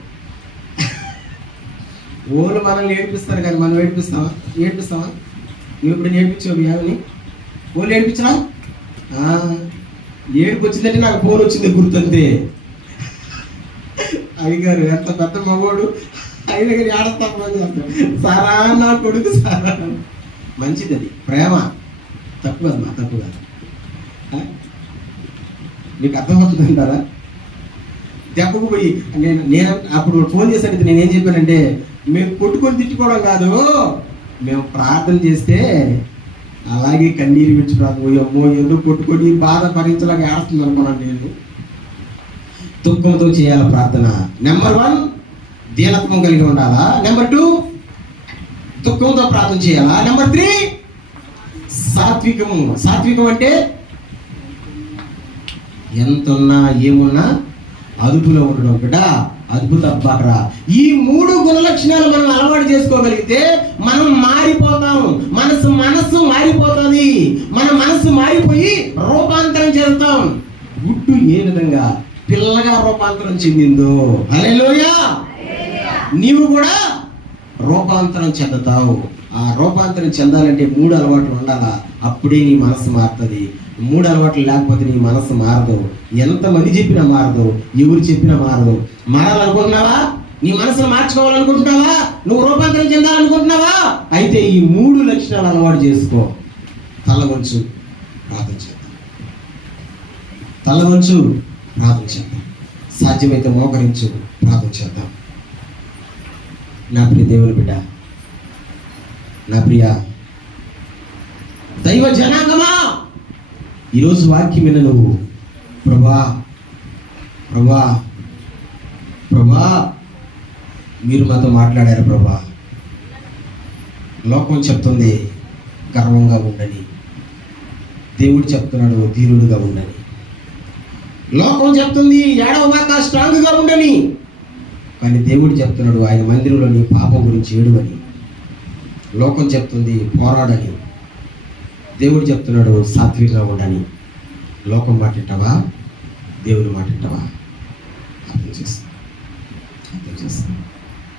ఓళ్ళు మనల్ని ఏడిపిస్తారు కానీ మనం ఏడిపిస్తావా? నువ్వు ఇప్పుడు నేర్పించావు యావని ఓళ్ళు ఏడిపించరా? ఏడుపు వచ్చిందంటే నాకు ఫోన్ వచ్చింది గుర్తుందే. అయ్యగారు ఎంత పెద్ద మగోడు, అయినా కానీ ఆడతా ఫోన్ చేస్తాడు, సారా నా కొడుకు సారా. మంచిది, అది ప్రేమ. తప్పు కదమ్మా, తప్పు కాదు. మీకు అర్థమవుతుందంటారా? దెబ్బకు పోయి నేను అప్పుడు ఫోన్ చేశాను. నేనేం చెప్పానంటే, మేము కొట్టుకొని తిట్టుకోవడం కాదు, మేము ప్రార్థన చేస్తే అలాగే కన్నీరు విడిచి ప్రార్థన. ఎందుకు కొట్టుకొని బాధ భరించలాగా ఏడుస్తుంది అనుకున్నాను నేను. దుఃఖంతో చేయాలి ప్రార్థన. నెంబర్ 1 దీనత్వం కలిగి ఉండాలా. నెంబర్ 2 దుఃఖంతో ప్రార్థన చేయాలా. నెంబర్ 3 సాత్వికము. సాత్వికం అంటే ఎంతున్నా ఏమున్నా అదుపులో ఉండడం. బిడ్డ అదుపు తప్పరా. ఈ 3 గుణ లక్షణాలు మనం అలవాటు చేసుకోగలిగితే మనం మారిపోతాం. మనసు మారిపోతుంది. మన మనసు మారిపోయి రూపాంతరం చెందుతాం. గుడ్డు ఏ విధంగా పిల్లగా రూపాంతరం చెందిందో, హల్లెలూయా, నీవు కూడా రూపాంతరం చెందుతావు. ఆ రూపాంతరం చెందాలంటే 3 అలవాట్లు ఉండాలా. అప్పుడే నీ మనసు మారుతుంది. 3 అలవాట్లు లేకపోతే నీ మనసు మారదు. ఎంతమంది చెప్పినా మారదు, ఎవరు చెప్పినా మారదు. మారాలనుకుంటున్నావా? నీ మనసును మార్చుకోవాలనుకుంటున్నావా? నువ్వు రూపాంతరం చెందాలనుకుంటున్నావా? అయితే ఈ 3 లక్షణాలు అలవాటు చేసుకో. తల వంచు ప్రార్థన చేద్దాం. సాధ్యమైతే మోకరించు ప్రార్థన చేద్దాం. నా ప్రియ దేవుని బిడ్డ, నా ప్రియ దైవ జనాంగమా, ఈరోజు వాక్యం మీద నువ్వు ప్రభా మీరు మాతో మాట్లాడారు ప్రభా. లోకం చెప్తుంది గర్వంగా ఉండని, దేవుడు చెప్తున్నాడు ధీరుడుగా ఉండని. లోకం చెప్తుంది ఏడవమాక స్ట్రాంగ్గా ఉండని, కానీ దేవుడు చెప్తున్నాడు ఆయన మందిరంలో నీ పాపం గురించి ఏడువని. లోకం చెప్తుంది పోరాడని, దేవుడు చెప్తున్నాడు సాత్వికంగా ఉండని. లోకం మాట వింటావా, దేవుని మాట వింటావా? అర్థం చేస్తా.